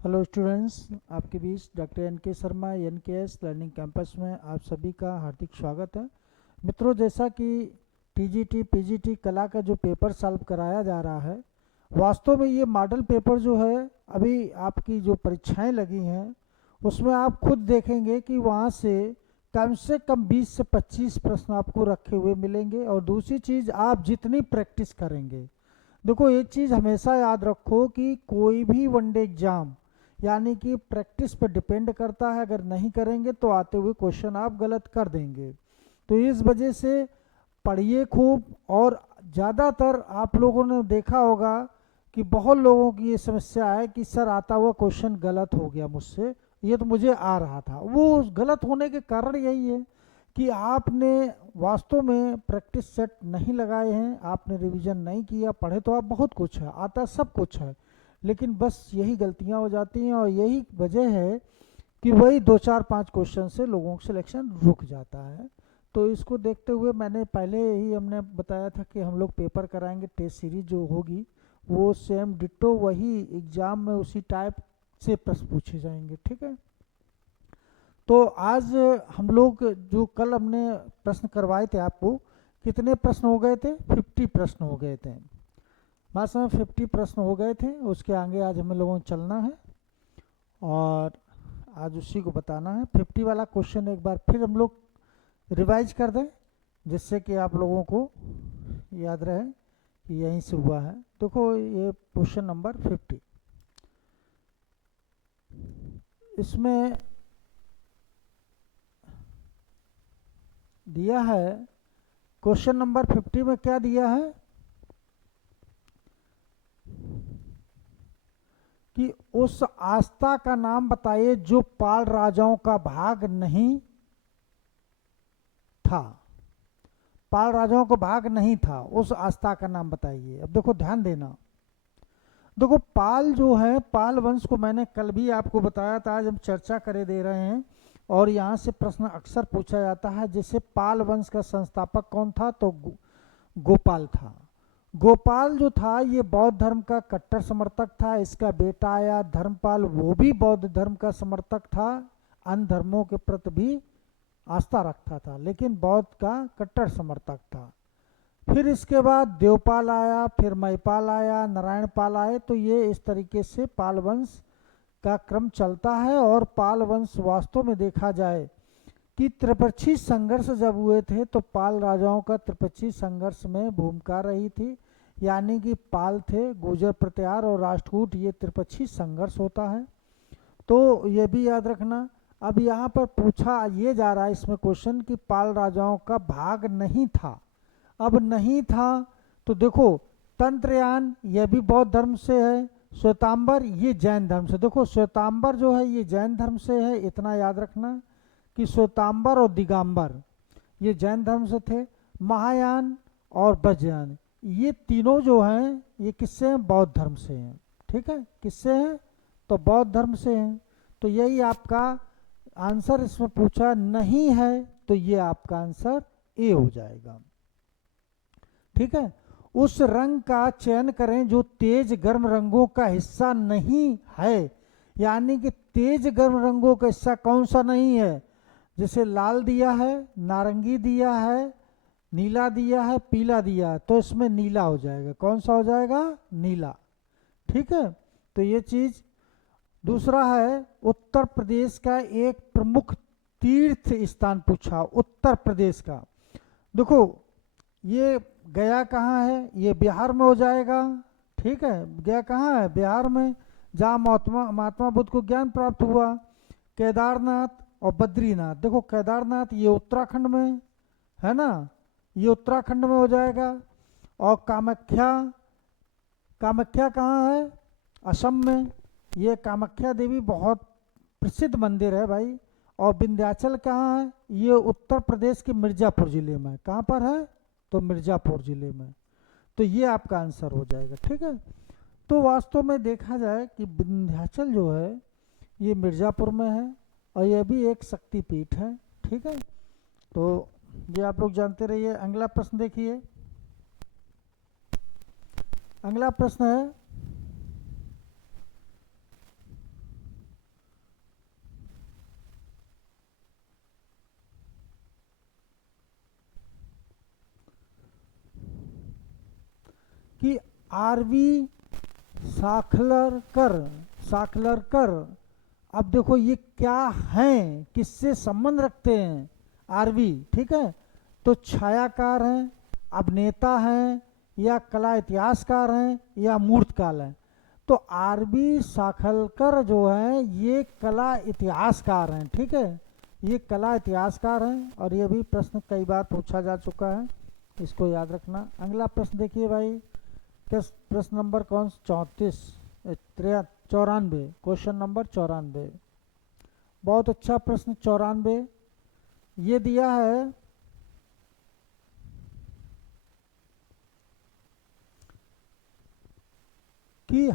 Hello students, आपके बीच doctor N के Sharma NKS learning campus में आप सभी का हार्दिक स्वागत है। मित्रों, जैसा कि टीजीटी पीजीटी कला का जो पेपर सॉल्व कराया जा रहा है, वास्तव में ये मॉडल पेपर जो है, अभी आपकी जो परीक्षाएं लगी हैं उसमें आप खुद देखेंगे कि वहाँ से कम 20 से 25 प्रश्न आपको रखे हुए मिलेंगे। और दूसरी चीज़, आप जितनी प्रैक्टिस करेंगे, देखो एक चीज़ हमेशा याद रखो कि कोई भी वनडे एग्जाम यानी कि प्रैक्टिस पर डिपेंड करता है। अगर नहीं करेंगे तो आते हुए क्वेश्चन आप गलत कर देंगे। तो इस वजह से पढ़िए खूब। और ज़्यादातर आप लोगों ने देखा होगा कि बहुत लोगों की ये समस्या है कि सर आता हुआ क्वेश्चन गलत हो गया मुझसे, ये तो मुझे आ रहा था। वो गलत होने के कारण यही है कि आपने वास्तव में प्रैक्टिस सेट नहीं लगाए हैं, आपने रिवीजन नहीं किया। पढ़े तो आप बहुत कुछ है, आता सब कुछ है, लेकिन बस यही गलतियां हो जाती हैं और यही वजह है कि वही 2 4 5 क्वेश्चन से लोगों का सिलेक्शन रुक जाता है। तो इसको देखते हुए मैंने पहले ही हमने बताया था कि हम लोग पेपर कराएंगे, टेस्ट सीरीज जो होगी वो सेम डिट्टो वही एग्जाम में उसी टाइप से प्रश्न पूछे जाएंगे। ठीक है, तो आज हम लोग जो कल हमने प्रश्न करवाए थे आपको, कितने प्रश्न हो गए थे? 50 प्रश्न हो गए थे। बस में 50 प्रश्न हो गए थे, उसके आगे आज हम लोगों को चलना है और आज उसी को बताना है। 50 वाला क्वेश्चन एक बार फिर हम लोग रिवाइज कर दें, जिससे कि आप लोगों को याद रहे कि यहीं से हुआ है। देखो ये क्वेश्चन नंबर 50, इसमें दिया है, क्वेश्चन नंबर 50 में क्या दिया है कि उस आस्था का नाम बताइए जो पाल राजाओं का भाग नहीं था। पाल राजाओं का भाग नहीं था, उस आस्था का नाम बताइए। अब देखो ध्यान देना, देखो पाल जो है, पाल वंश को मैंने कल भी आपको बताया था, आज हम चर्चा करे दे रहे हैं। और यहाँ से प्रश्न अक्सर पूछा जाता है, जैसे पाल वंश का संस्थापक कौन था, तो गोपाल था। गोपाल जो था ये बौद्ध धर्म का कट्टर समर्थक था। इसका बेटा आया धर्मपाल, वो भी बौद्ध धर्म का समर्थक था, अन्य धर्मों के प्रति भी आस्था रखता था, लेकिन बौद्ध का कट्टर समर्थक था। फिर इसके बाद देवपाल आया, फिर महिपाल आया, नारायण पाल आए। तो ये इस तरीके से पाल वंश का क्रम चलता है। और पाल वंश वास्तव में देखा जाए कि त्रिपक्षीय संघर्ष जब हुए थे तो पाल राजाओं का त्रिपक्षीय संघर्ष में भूमिका रही थी। यानी कि पाल थे, गुर्जर प्रतिहार और राष्ट्रकूट, ये त्रिपक्षीय संघर्ष होता है, तो ये भी याद रखना। अब यहाँ पर पूछा ये जा रहा है इसमें क्वेश्चन कि पाल राजाओं का भाग नहीं था। अब नहीं था तो देखो, तंत्रयान यह भी बौद्ध धर्म से है, श्वेतांबर ये जैन धर्म से। देखो श्वेतांबर जो है ये जैन धर्म से है, इतना याद रखना कि श्वेतांबर और दिगंबर ये जैन धर्म से थे। महायान और वज्रयान ये तीनों जो हैं ये किससे हैं? बौद्ध धर्म से हैं। ठीक है, किससे हैं? तो बौद्ध धर्म से हैं। तो यही आपका आंसर इसमें पूछा नहीं है, तो ये आपका आंसर ए हो जाएगा। ठीक है, उस रंग का चयन करें जो तेज गर्म रंगों का हिस्सा नहीं है। यानी कि तेज गर्म रंगों का हिस्सा कौन सा नहीं है? जैसे लाल दिया है, नारंगी दिया है, नीला दिया है, पीला दिया है, तो इसमें नीला हो जाएगा। कौन सा हो जाएगा? नीला। ठीक है, तो ये चीज। दूसरा है, उत्तर प्रदेश का एक प्रमुख तीर्थ स्थान पूछा, उत्तर प्रदेश का। देखो ये गया कहाँ है? ये बिहार में हो जाएगा। ठीक है, गया कहाँ है? बिहार में, जहाँ महात्मा महात्मा बुद्ध को ज्ञान प्राप्त हुआ। केदारनाथ और बद्रीनाथ, देखो केदारनाथ ये उत्तराखंड में है ना, ये उत्तराखंड में हो जाएगा। और कामाख्या, कामाख्या कहाँ है? असम में। ये कामाख्या देवी बहुत प्रसिद्ध मंदिर है भाई। और विंध्याचल कहाँ है? ये उत्तर प्रदेश के मिर्जापुर जिले में। कहाँ पर है? तो मिर्जापुर जिले में। तो ये आपका आंसर हो जाएगा। ठीक है, तो वास्तव में देखा जाए कि विंध्याचल जो है ये मिर्जापुर में है और यह भी एक शक्तिपीठ है। ठीक है, तो ये आप लोग जानते रहिए। अगला प्रश्न देखिए, अगला प्रश्न है कि आरवी साखलरकर, अब देखो ये क्या हैं, किससे संबंध रखते हैं? आरवी, ठीक है। तो छायाकार हैं, अभिनेता हैं, या कला इतिहासकार हैं, या मूर्तकाल हैं? तो आरबी साखलकर जो है ये कला इतिहासकार हैं, ठीक है, ये कला इतिहासकार हैं, और ये भी प्रश्न कई बार पूछा जा चुका है, इसको याद रखना। अगला प्रश्न देखिए भाई, किस प्रश्न नंबर कौन? 94, क्वेश्चन नंबर 94। बहुत अच्छा प्रश्न 94 ये दिया है कि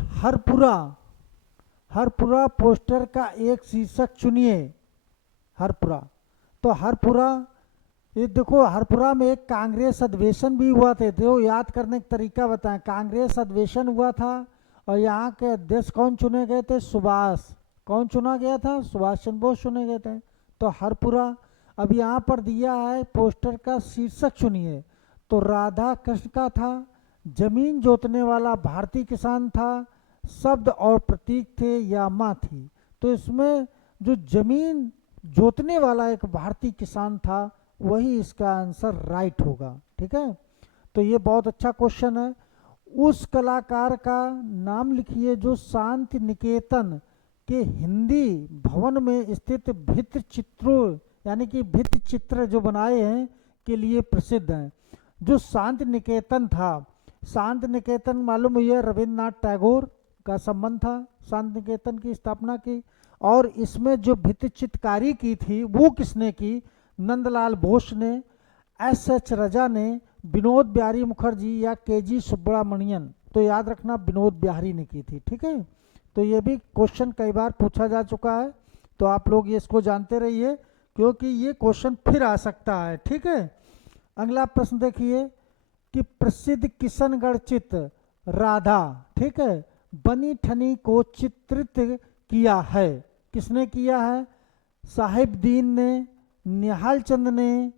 हरपुरा पोस्टर का एक शीर्षक चुनिए। हरपुरा, तो हरपुरा, ये देखो हरपुरा में एक कांग्रेस अधिवेशन भी हुआ थे, तो याद करने का तरीका बताएं। कांग्रेस अधिवेशन हुआ था और यहाँ के अध्यक्ष कौन चुने गए थे? कौन चुना गया था? सुभाष चंद्र बोस चुने गए थे। तो हरपुरा, अब यहाँ पर दिया है पोस्टर का शीर्षक चुनिए, तो राधा कृष्ण का था, जमीन जोतने वाला भारतीय किसान था, शब्द और प्रतीक थे, या माँ थी? तो इसमें जो जमीन जोतने वाला एक भारतीय किसान था वही इसका आंसर राइट होगा, ठीक है। तो ये बहुत अच्छा क्वेश्चन है। उस कलाकार का नाम लिखिए जो शांति निकेतन के हिंदी भवन में स्थित भित्ति चित्रों, यानी कि भित्ति चित्र जो बनाए हैं के लिए प्रसिद्ध हैं। जो शांति निकेतन था, शांति निकेतन मालूम हुई है रविन्द्रनाथ टैगोर का संबंध था शांति निकेतन की स्थापना की, और इसमें जो भित्ति चित्रकारी की थी वो किसने की? नंदलाल बोस ने, एस रजा ने, विनोद बिहारी मुखर्जी, या के सुब्रमण्यन? तो याद रखना विनोद बिहारी ने की थी, ठीक है। तो ये भी क्वेश्चन कई बार पूछा जा चुका है, तो आप लोग ये इसको जानते रहिए क्योंकि ये क्वेश्चन फिर आ सकता है, ठीक है। अगला प्रश्न देखिए कि प्रसिद्ध किशनगढ़ चित्र राधा, ठीक है, बनी ठनी को चित्रित किया है, किसने किया है? साहिबदीन ने, निहाल चंद ने,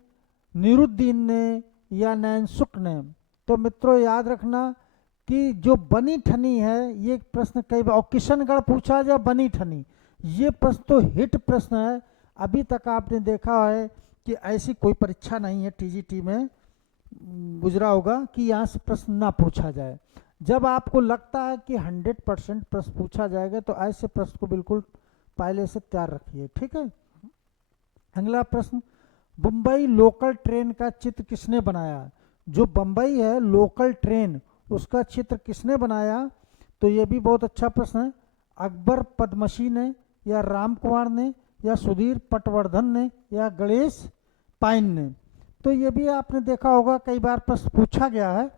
निरुद्दीन ने, या नैनसुख ने? तो मित्रों याद रखना कि जो बनी ठनी है ये प्रश्न कई बार, और किशनगढ़ पूछा जाए बनी ठनी, ये प्रश्न तो हिट प्रश्न है। अभी तक आपने देखा है कि ऐसी कोई परीक्षा नहीं है टीजीटी में गुजरा होगा कि यहाँ से प्रश्न ना पूछा जाए। जब आपको लगता है कि 100% प्रश्न पूछा जाएगा तो ऐसे प्रश्न को बिल्कुल पहले से तैयार रखिए, ठीक है। अगला प्रश्न, बम्बई लोकल ट्रेन का चित्र किसने बनाया? जो बम्बई है लोकल ट्रेन उसका चित्र किसने बनाया? तो ये भी बहुत अच्छा प्रश्न है। अकबर पद्मशी ने, या राम कुमार ने, या सुधीर पटवर्धन ने, या गणेश पाइन ने? तो ये भी आपने देखा होगा कई बार प्रश्न पूछा गया है।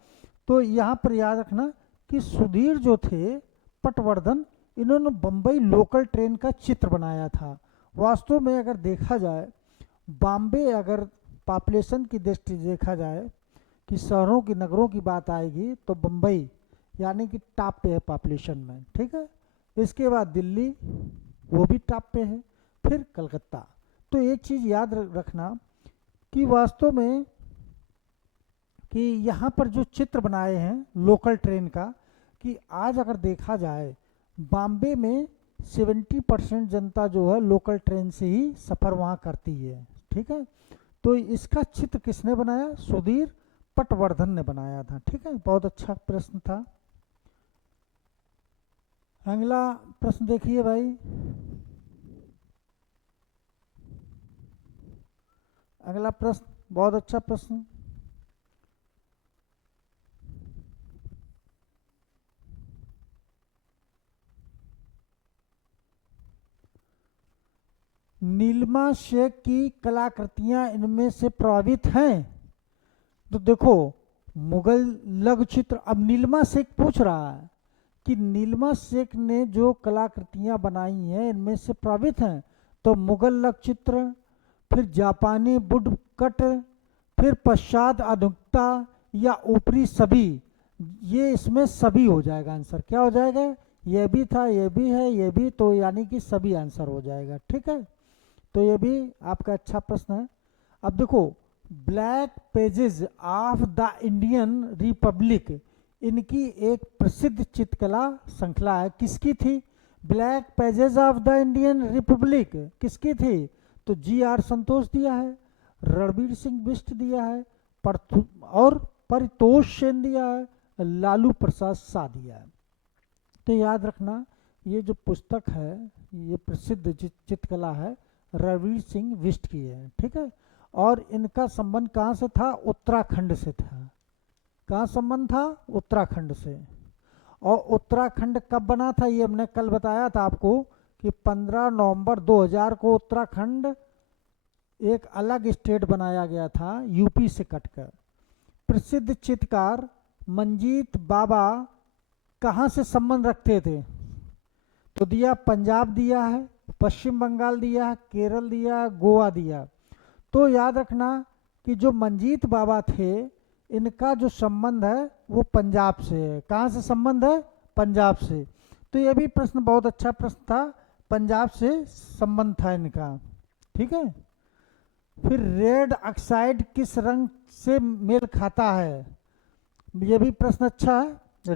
तो यहाँ पर याद रखना कि सुधीर जो थे पटवर्धन, इन्होंने बम्बई लोकल ट्रेन का चित्र बनाया था। वास्तव में अगर देखा जाए बॉम्बे, अगर पॉपुलेशन की दृष्टि से देखा जाए कि शहरों की नगरों की बात आएगी तो बम्बई यानी कि टॉप पे है पॉपुलेशन में, ठीक है। इसके बाद दिल्ली, वो भी टॉप पे है, फिर कलकत्ता। तो एक चीज़ याद रखना कि वास्तव में कि यहाँ पर जो चित्र बनाए हैं लोकल ट्रेन का, कि आज अगर देखा जाए बॉम्बे में 70% जनता जो है लोकल ट्रेन से ही सफ़र वहाँ करती है, ठीक है। तो इसका चित्र किसने बनाया? सुधीर पटवर्धन ने बनाया था, ठीक है। बहुत अच्छा प्रश्न था। अगला प्रश्न देखिए भाई, अगला प्रश्न बहुत अच्छा प्रश्न, नीलिमा शेख की कलाकृतियां इनमें से प्रभावित हैं? तो देखो मुगल लघु चित्र, अब नीलिमा शेख पूछ रहा है कि नीलिमा शेख ने जो कलाकृतियां बनाई हैं इनमें से प्रभावित हैं? तो मुगल लघु चित्र, फिर जापानी वुडकट, फिर पश्चात आधुनिकता, या ऊपरी सभी? ये इसमें सभी हो जाएगा आंसर। क्या हो जाएगा? ये भी था, ये भी है, ये भी, तो यानी कि सभी आंसर हो जाएगा, ठीक है। तो ये भी आपका अच्छा प्रश्न है। अब देखो black pages of the Indian Republic, इनकी एक प्रसिद्ध चित्रकला श्रृंखला है। किसकी थी? Black pages of the Indian Republic किसकी थी? तो GR संतोष दिया है, रणबीर सिंह बिष्ट दिया है, और परितोष सेन दिया है, लालू प्रसाद शाह दिया है। तो याद रखना ये जो पुस्तक है ये प्रसिद्ध चित्रकला है, रणबीर सिंह बिष्ट की है, ठीक है। और इनका संबंध कहाँ से था? उत्तराखंड से था। कहाँ संबंध था? उत्तराखंड से। और उत्तराखंड कब बना था? ये हमने कल बताया था आपको कि 15 नवंबर 2000 को उत्तराखंड एक अलग स्टेट बनाया गया था यूपी से कटकर। प्रसिद्ध चित्रकार मंजीत बाबा कहाँ से संबंध रखते थे? तो दिया पंजाब दिया है, पश्चिम बंगाल दिया है, केरल दिया है, गोवा दिया। तो याद रखना कि जो मंजीत बाबा थे इनका जो संबंध है वो पंजाब से है। कहाँ से संबंध है? पंजाब से। तो ये भी प्रश्न बहुत अच्छा प्रश्न था, पंजाब से संबंध था इनका, ठीक है। फिर रेड ऑक्साइड किस रंग से मेल खाता है? ये भी प्रश्न अच्छा है।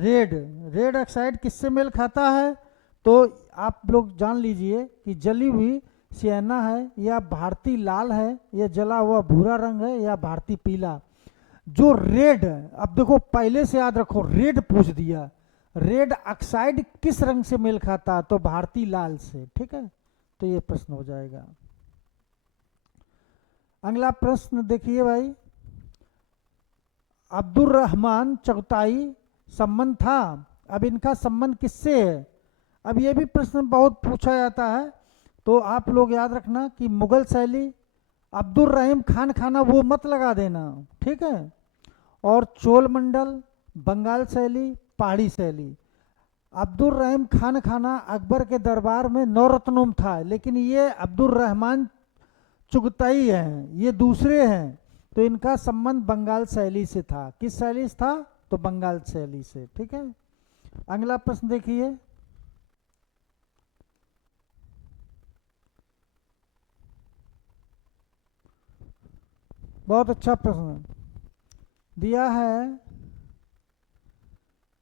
रेड ऑक्साइड किससे मेल खाता है? तो आप लोग जान लीजिए कि जली हुई सियाना है, या भारतीय लाल है, या जला हुआ भूरा रंग है, या भारतीय पीला। जो रेड, अब देखो पहले से याद रखो, रेड पूछ दिया, रेड ऑक्साइड किस रंग से मेल खाता? तो भारतीय लाल से, ठीक है। तो ये प्रश्न हो जाएगा। अगला प्रश्न देखिए भाई, अब्दुल रहमान चगताई संबंध था, अब इनका संबंध किससे है? अब ये भी प्रश्न बहुत पूछा जाता है, तो आप लोग याद रखना कि मुगल शैली, अब्दुल रहीम खान खाना वो मत लगा देना, ठीक है। और चोल मंडल, बंगाल शैली, पहाड़ी शैली। अब्दुल रहीम खान खाना अकबर के दरबार में 9 रत्नों में था, लेकिन ये अब्दुल रहमान चुगताई हैं, ये दूसरे हैं। तो इनका संबंध बंगाल शैली से था। किस शैली से था? तो बंगाल शैली से, ठीक है। अगला प्रश्न देखिए, बहुत अच्छा प्रश्न दिया है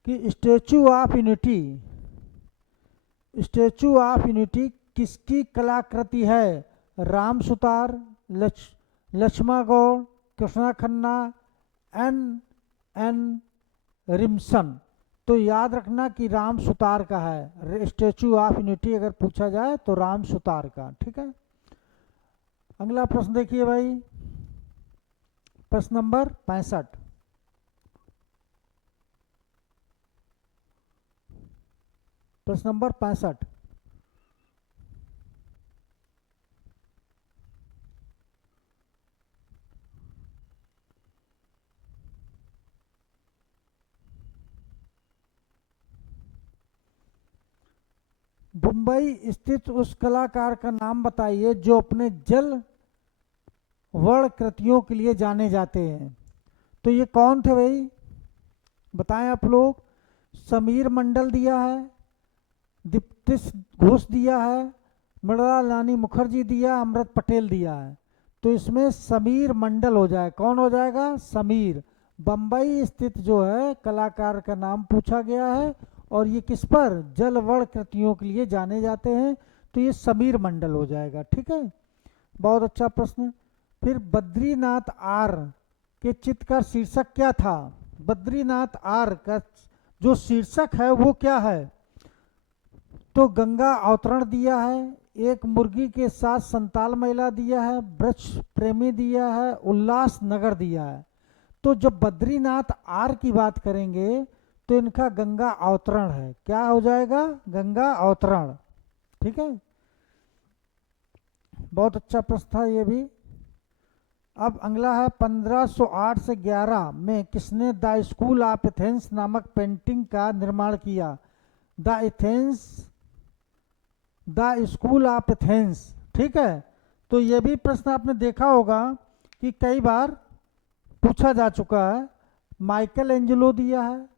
कि स्टैचू ऑफ यूनिटी किसकी कलाकृति है? राम सुतार, लक्ष्मण गौड़, कृष्णा खन्ना, एन रिमसन। तो याद रखना कि राम सुतार का है। स्टैचू ऑफ यूनिटी अगर पूछा जाए तो राम सुतार का, ठीक है। अगला प्रश्न देखिए भाई, प्रश्न नंबर 65। प्रश्न नंबर 65, मुंबई स्थित उस कलाकार का नाम बताइए जो अपने जल वर्ण कृतियों के लिए जाने जाते हैं। तो ये कौन थे भाई? बताएं आप लोग। समीर मंडल दिया है, दीप्तिश घोष दिया है, मृणाला रानी मुखर्जी दिया, अमृत पटेल दिया है। तो इसमें समीर मंडल हो जाए। कौन हो जाएगा? समीर। बम्बई स्थित जो है कलाकार का नाम पूछा गया है, और ये किस पर? जल वर्ण कृतियों के लिए जाने जाते हैं, तो ये समीर मंडल हो जाएगा, ठीक है। बहुत अच्छा प्रश्न। फिर बद्रीनाथ आर के चित्र का शीर्षक क्या था? बद्रीनाथ आर का जो शीर्षक है वो क्या है? तो गंगा अवतरण दिया है, एक मुर्गी के साथ संताल महिला दिया है, वृक्ष प्रेमी दिया है, उल्लास नगर दिया है। तो जब बद्रीनाथ आर की बात करेंगे तो इनका गंगा अवतरण है। क्या हो जाएगा? गंगा अवतरण, ठीक है। बहुत अच्छा प्रश्न था ये भी। अब अगला है 1508 से 11 में किसने द स्कूल ऑफ एथेंस नामक पेंटिंग का निर्माण किया? द स्कूल ऑफ एथेंस, ठीक है। तो ये भी प्रश्न आपने देखा होगा कि कई बार पूछा जा चुका है। माइकल एंजेलो दिया है,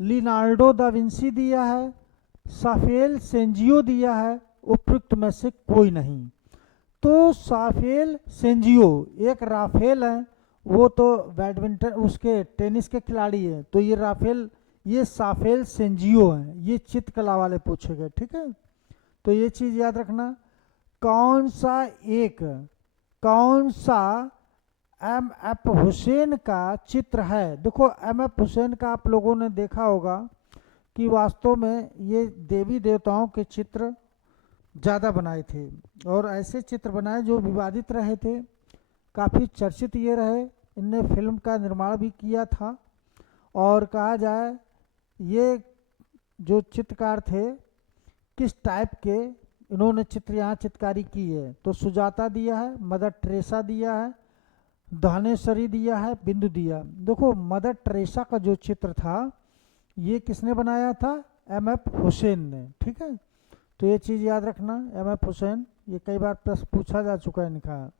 लियोनार्डो दा विंसी दिया है, साफेल सेंजियो दिया है, उपयुक्त में से कोई नहीं। तो साफेल सेंजियो, एक राफेल है, वो तो बैडमिंटन उसके टेनिस के खिलाड़ी है, तो ये राफेल ये साफेल सेंजियो हैं, ये चित्रकला वाले पूछे गए, ठीक है। तो ये चीज याद रखना। कौन सा एम एफ हुसैन का चित्र है? देखो एम एफ हुसैन का आप लोगों ने देखा होगा कि वास्तव में ये देवी देवताओं के चित्र ज़्यादा बनाए थे, और ऐसे चित्र बनाए जो विवादित रहे थे, काफ़ी चर्चित ये रहे। इनने फिल्म का निर्माण भी किया था, और कहा जाए ये जो चित्रकार थे किस टाइप के इन्होंने चित्र यहाँ चित्रकारी की है, तो सुजाता दिया है, मदर टेरेसा दिया है, दानेश्वरी दिया है, बिंदु दिया। देखो मदर टेरेसा का जो चित्र था ये किसने बनाया था? एम एफ हुसैन ने, ठीक है। तो ये चीज़ याद रखना, एम एफ हुसैन, ये कई बार प्रश्न पूछा जा चुका है इनका।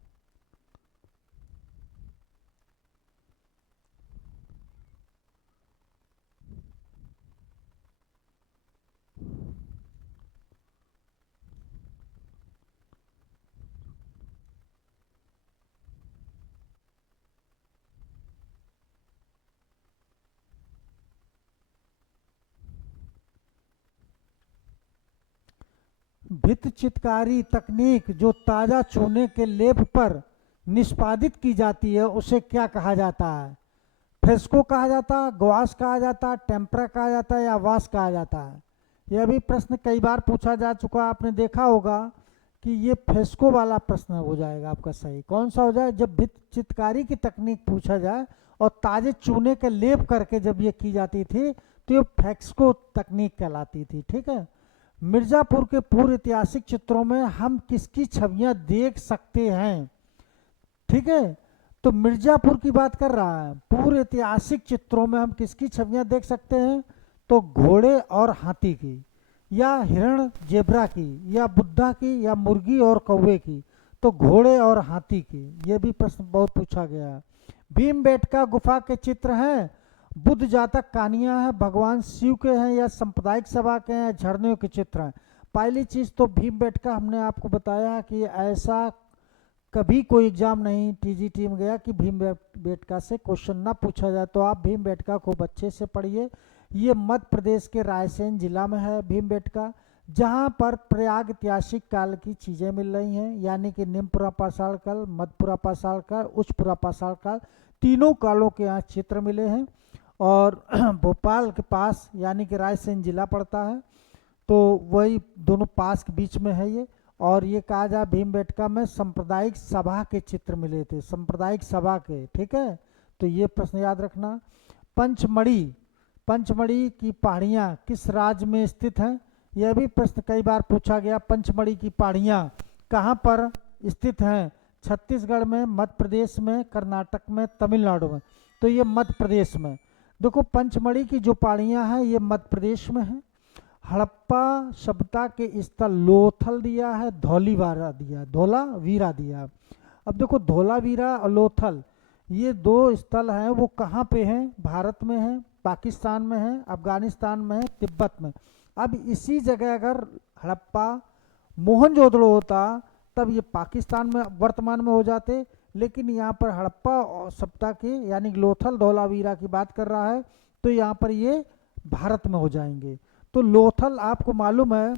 भित्त चित्रकारी तकनीक जो ताज़ा चूने के लेप पर निष्पादित की जाती है उसे क्या कहा जाता है? फ्रेस्को कहा जाता है, गवास कहा जाता है, टेम्परा कहा जाता है, या वास कहा जाता है? यह भी प्रश्न कई बार पूछा जा चुका है, आपने देखा होगा कि ये फ्रेस्को वाला प्रश्न हो जाएगा आपका सही। कौन सा हो जाए? जब भित्त चित्रकारी की तकनीक पूछा जाए और ताजे चूने के लेप करके जब ये की जाती थी तो ये फ्रेस्को तकनीक कहलाती थी, ठीक है। मिर्जापुर के पूर्व ऐतिहासिक चित्रों में हम किसकी छवियां देख सकते हैं? ठीक है, तो मिर्जापुर की बात कर रहा है। पूर्व ऐतिहासिक चित्रों में हम किसकी छवियां देख सकते हैं? तो घोड़े और हाथी की, या हिरण जेब्रा की, या बुद्धा की, या मुर्गी और कौवे की? तो घोड़े और हाथी की। ये भी प्रश्न बहुत पूछा गया है। भीमबेटका गुफा के चित्र हैं, बुद्ध जातक कहानियां हैं, भगवान शिव के हैं, या सांप्रदायिक सभा के हैं, या झरनों के चित्र हैं? पहली चीज तो भीमबेटका हमने आपको बताया कि ऐसा कभी कोई एग्जाम नहीं टीजीटी में गया कि भीमबेटका से क्वेश्चन ना पूछा जाए, तो आप भीमबेटका खूब अच्छे से पढ़िए। ये मध्य प्रदेश के रायसेन जिला में है भीमबेटका, जहाँ पर प्रयाग ऐतिहासिक काल की चीज़ें मिल रही हैं, यानी कि निम्न पुरापाषाण काल, मध्य पुरापाषाण काल, उच्च पुरापाषाण काल, तीनों कालों के यहाँ चित्र मिले हैं। और भोपाल के पास यानी कि रायसेन जिला पड़ता है, तो वही दोनों पास के बीच में है ये। और ये कहा जाए भीमबेटका में सांप्रदायिक सभा के चित्र मिले थे, सांप्रदायिक सभा के, ठीक है। तो ये प्रश्न याद रखना। पंचमढ़ी की पहाड़ियाँ किस राज्य में स्थित हैं? यह भी प्रश्न कई बार पूछा गया। पंचमढ़ी की पहाड़ियाँ कहाँ पर स्थित हैं? छत्तीसगढ़ में, मध्य प्रदेश में, कर्नाटक में, तमिलनाडु में? तो ये मध्य प्रदेश में। देखो पंचमढ़ी की जो पहाड़ियाँ हैं ये मध्य प्रदेश में है। हड़प्पा सभ्यता के स्थल लोथल दिया है, धौलीवीरा दिया। अब देखो धौलावीरा और लोथल ये दो स्थल हैं, वो कहाँ पे हैं? भारत में है, पाकिस्तान में है, अफगानिस्तान में है, तिब्बत में। अब इसी जगह अगर हड़प्पा मोहनजोदड़ो होता तब ये पाकिस्तान में वर्तमान में हो जाते, लेकिन यहाँ पर हड़प्पा और सभ्यता के यानी लोथल धौलावीरा की बात कर रहा है, तो यहाँ पर ये भारत में हो जाएंगे। तो लोथल आपको मालूम है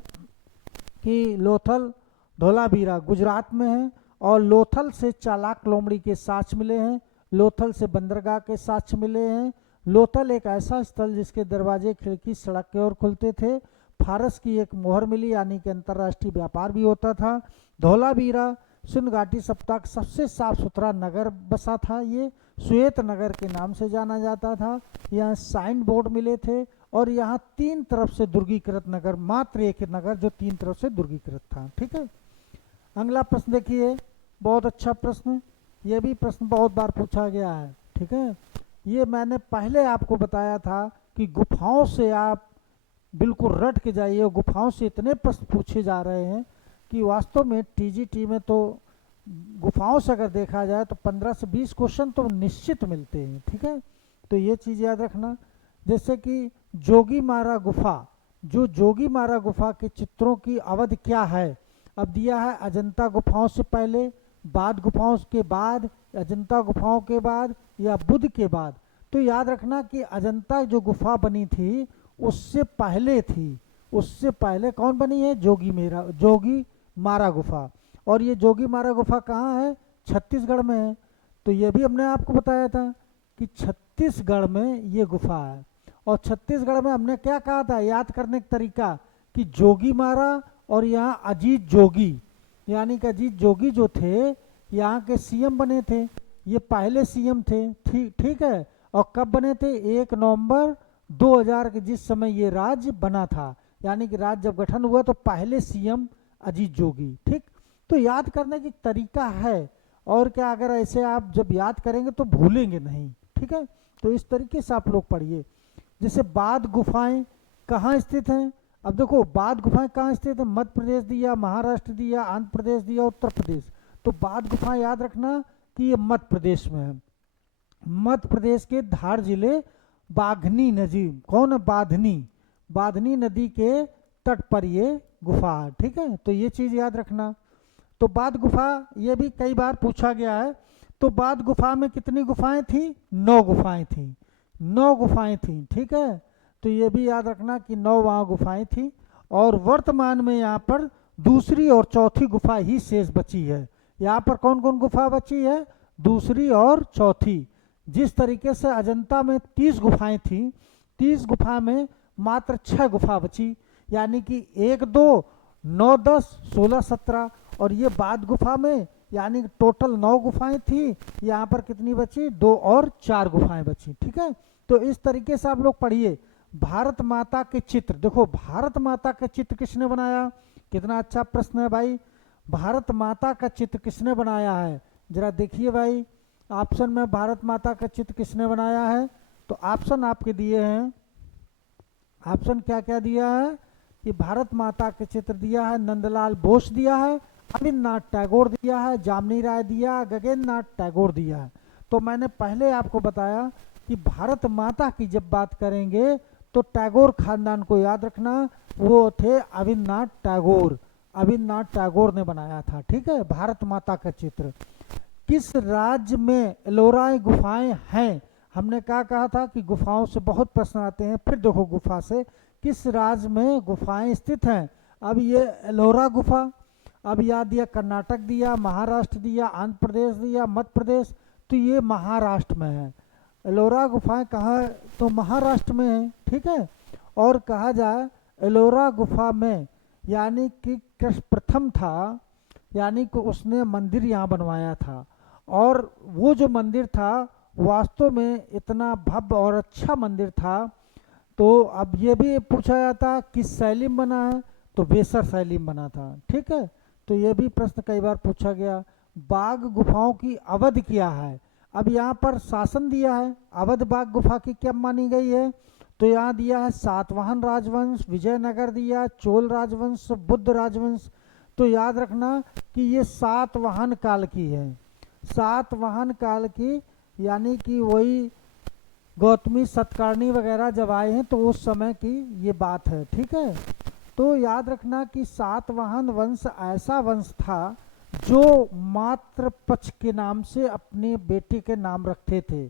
कि लोथल धौलावीरा गुजरात में है, और लोथल से चालाक लोमड़ी के साक्ष्य मिले हैं, लोथल से बंदरगाह के साक्ष्य मिले हैं। लोथल एक ऐसा स्थल जिसके दरवाजे खिड़की सड़क के ओर खुलते थे। फारस की एक मोहर मिली, यानी कि अंतर्राष्ट्रीय व्यापार भी होता था। धौलावीरा सिंध घाटी सभ्यता का सबसे साफ सुथरा नगर बसा था, ये श्वेत नगर के नाम से जाना जाता था। यहाँ साइन बोर्ड मिले थे, और यहाँ तीन तरफ से दुर्गीकृत नगर, मात्र एक नगर जो तीन तरफ से दुर्गीकृत था, ठीक है। अगला प्रश्न देखिए, बहुत अच्छा प्रश्न, ये भी प्रश्न बहुत बार पूछा गया है, ठीक है। ये मैंने पहले आपको बताया था कि गुफाओं से आप बिल्कुल रट के जाइए, गुफाओं से इतने प्रश्न पूछे जा रहे हैं कि वास्तव में टीजीटी में तो गुफाओं से अगर देखा जाए तो 15 से 20 क्वेश्चन तो निश्चित मिलते हैं, ठीक है। तो ये चीज़ याद रखना। जैसे कि जोगीमारा गुफा, जो जोगीमारा गुफा के चित्रों की अवधि क्या है? अब दिया है अजंता गुफाओं से पहले, बाद गुफाओं के बाद, अजंता गुफाओं के बाद, या बुद्ध के बाद। तो याद रखना कि अजंता जो गुफा बनी थी उससे पहले थी, उससे पहले कौन बनी है, जोगी मारा गुफा। और ये जोगी मारा गुफा कहाँ है, छत्तीसगढ़ में है। तो ये भी हमने आपको बताया था कि छत्तीसगढ़ में ये गुफा है। और छत्तीसगढ़ में हमने क्या कहा था, याद करने का तरीका, कि जोगी मारा और यहाँ अजीत जोगी, यानी कि अजीत जोगी जो थे यहाँ के सीएम बने थे, ये पहले सीएम थे। ठीक है। और कब बने थे, 1 नवंबर 2000 के, जिस समय ये राज्य बना था, यानी कि राज्य जब गठन हुआ तो पहले सीएम अजीत जोगी। ठीक। तो याद करने की तरीका है, और क्या, अगर ऐसे आप जब याद करेंगे तो भूलेंगे नहीं। ठीक है। तो इस तरीके से आप लोग पढ़िए। जैसे बाध गुफाएं कहाँ स्थित हैं, अब देखो बाध गुफाएं कहाँ स्थित है, मध्य प्रदेश दिया, महाराष्ट्र दिया, आंध्र प्रदेश दिया, उत्तर प्रदेश। तो बाध गुफाएं याद रखना कि ये मध्य प्रदेश में है। मध्य प्रदेश के धार जिले बाघनी नदी, कौन है, बाधनी नदी के तट पर ये गुफा है। ठीक है। तो ये चीज याद रखना। तो बाध गुफा ये भी कई बार पूछा गया है। तो बाध गुफा में कितनी गुफाएं थी, 9 गुफाएं थी, 9 गुफाएं थी। ठीक है। तो ये भी याद रखना कि 9 वहाँ गुफाएं थी। और वर्तमान में यहाँ पर दूसरी और चौथी गुफा ही शेष बची है। यहाँ पर कौन कौन गुफा बची है, दूसरी और चौथी। जिस तरीके से अजंता में 30 गुफाएं थी, 30 गुफा में मात्र 6 गुफा बची, यानी कि 1, 2, 9, 10, 16, 17। और ये बाध गुफा में यानी टोटल 9 गुफाएं थी, यहाँ पर कितनी बची, 2 और 4 गुफाएं बची। ठीक है। तो इस तरीके से आप लोग पढ़िए। भारत माता के चित्र, देखो भारत माता का चित्र किसने बनाया, कितना अच्छा प्रश्न है भाई। भारत माता का चित्र किसने बनाया है, जरा देखिए भाई ऑप्शन में, भारत माता का चित्र किसने बनाया है। तो ऑप्शन आपके दिए हैं, ऑप्शन क्या क्या दिया है, कि भारत माता के चित्र दिया है, नंदलाल बोस दिया है, रविन्द्रनाथ टैगोर दिया है, जामनी राय दिया, गगनेन्द्र नाथ टैगोर दिया है। तो मैंने पहले आपको बताया कि भारत माता की जब बात करेंगे तो टैगोर खानदान को याद रखना, वो थे रविन्द्रनाथ टैगोर, रविन्द्रनाथ टैगोर ने बनाया था। ठीक है। भारत माता का चित्र। किस राज्य में एलोरा गुफाएं हैं, हमने क्या कहा था कि गुफाओं से बहुत प्रश्न आते हैं। फिर देखो गुफा से किस राज्य में गुफाएं स्थित हैं। अब ये एलोरा गुफा, अब याद दिया कर्नाटक दिया, महाराष्ट्र दिया, आंध्र प्रदेश दिया, मध्य प्रदेश। तो ये महाराष्ट्र में है। एलोरा गुफाएं कहाँ है, तो महाराष्ट्र में है। ठीक है। और कहा जाए एलोरा गुफा में यानी कि कृष्ण प्रथम था, यानी कि उसने मंदिर यहाँ बनवाया था। और वो जो मंदिर था वास्तव में इतना भव्य और अच्छा मंदिर था। तो अब ये भी पूछा जाता किस शैली में बना है, तो वेसर शैली में बना था। ठीक है। तो ये भी प्रश्न कई बार पूछा गया। बाघ गुफाओं की अवधि क्या है, अब यहाँ पर शासन दिया है, अवध बाघ गुफा की क्या मानी गई है। तो यहाँ दिया है सातवाहन राजवंश, विजयनगर दिया, चोल राजवंश, बुद्ध राजवंश। तो याद रखना कि ये सातवाहन काल की है, सातवाहन काल की, यानी कि वही गौतमी सतकर्णी वगैरह जब आए हैं तो उस समय की ये बात है। ठीक है। तो याद रखना कि सातवाहन वंश ऐसा वंश था जो मात्र पक्ष के नाम से अपने बेटे के नाम रखते थे।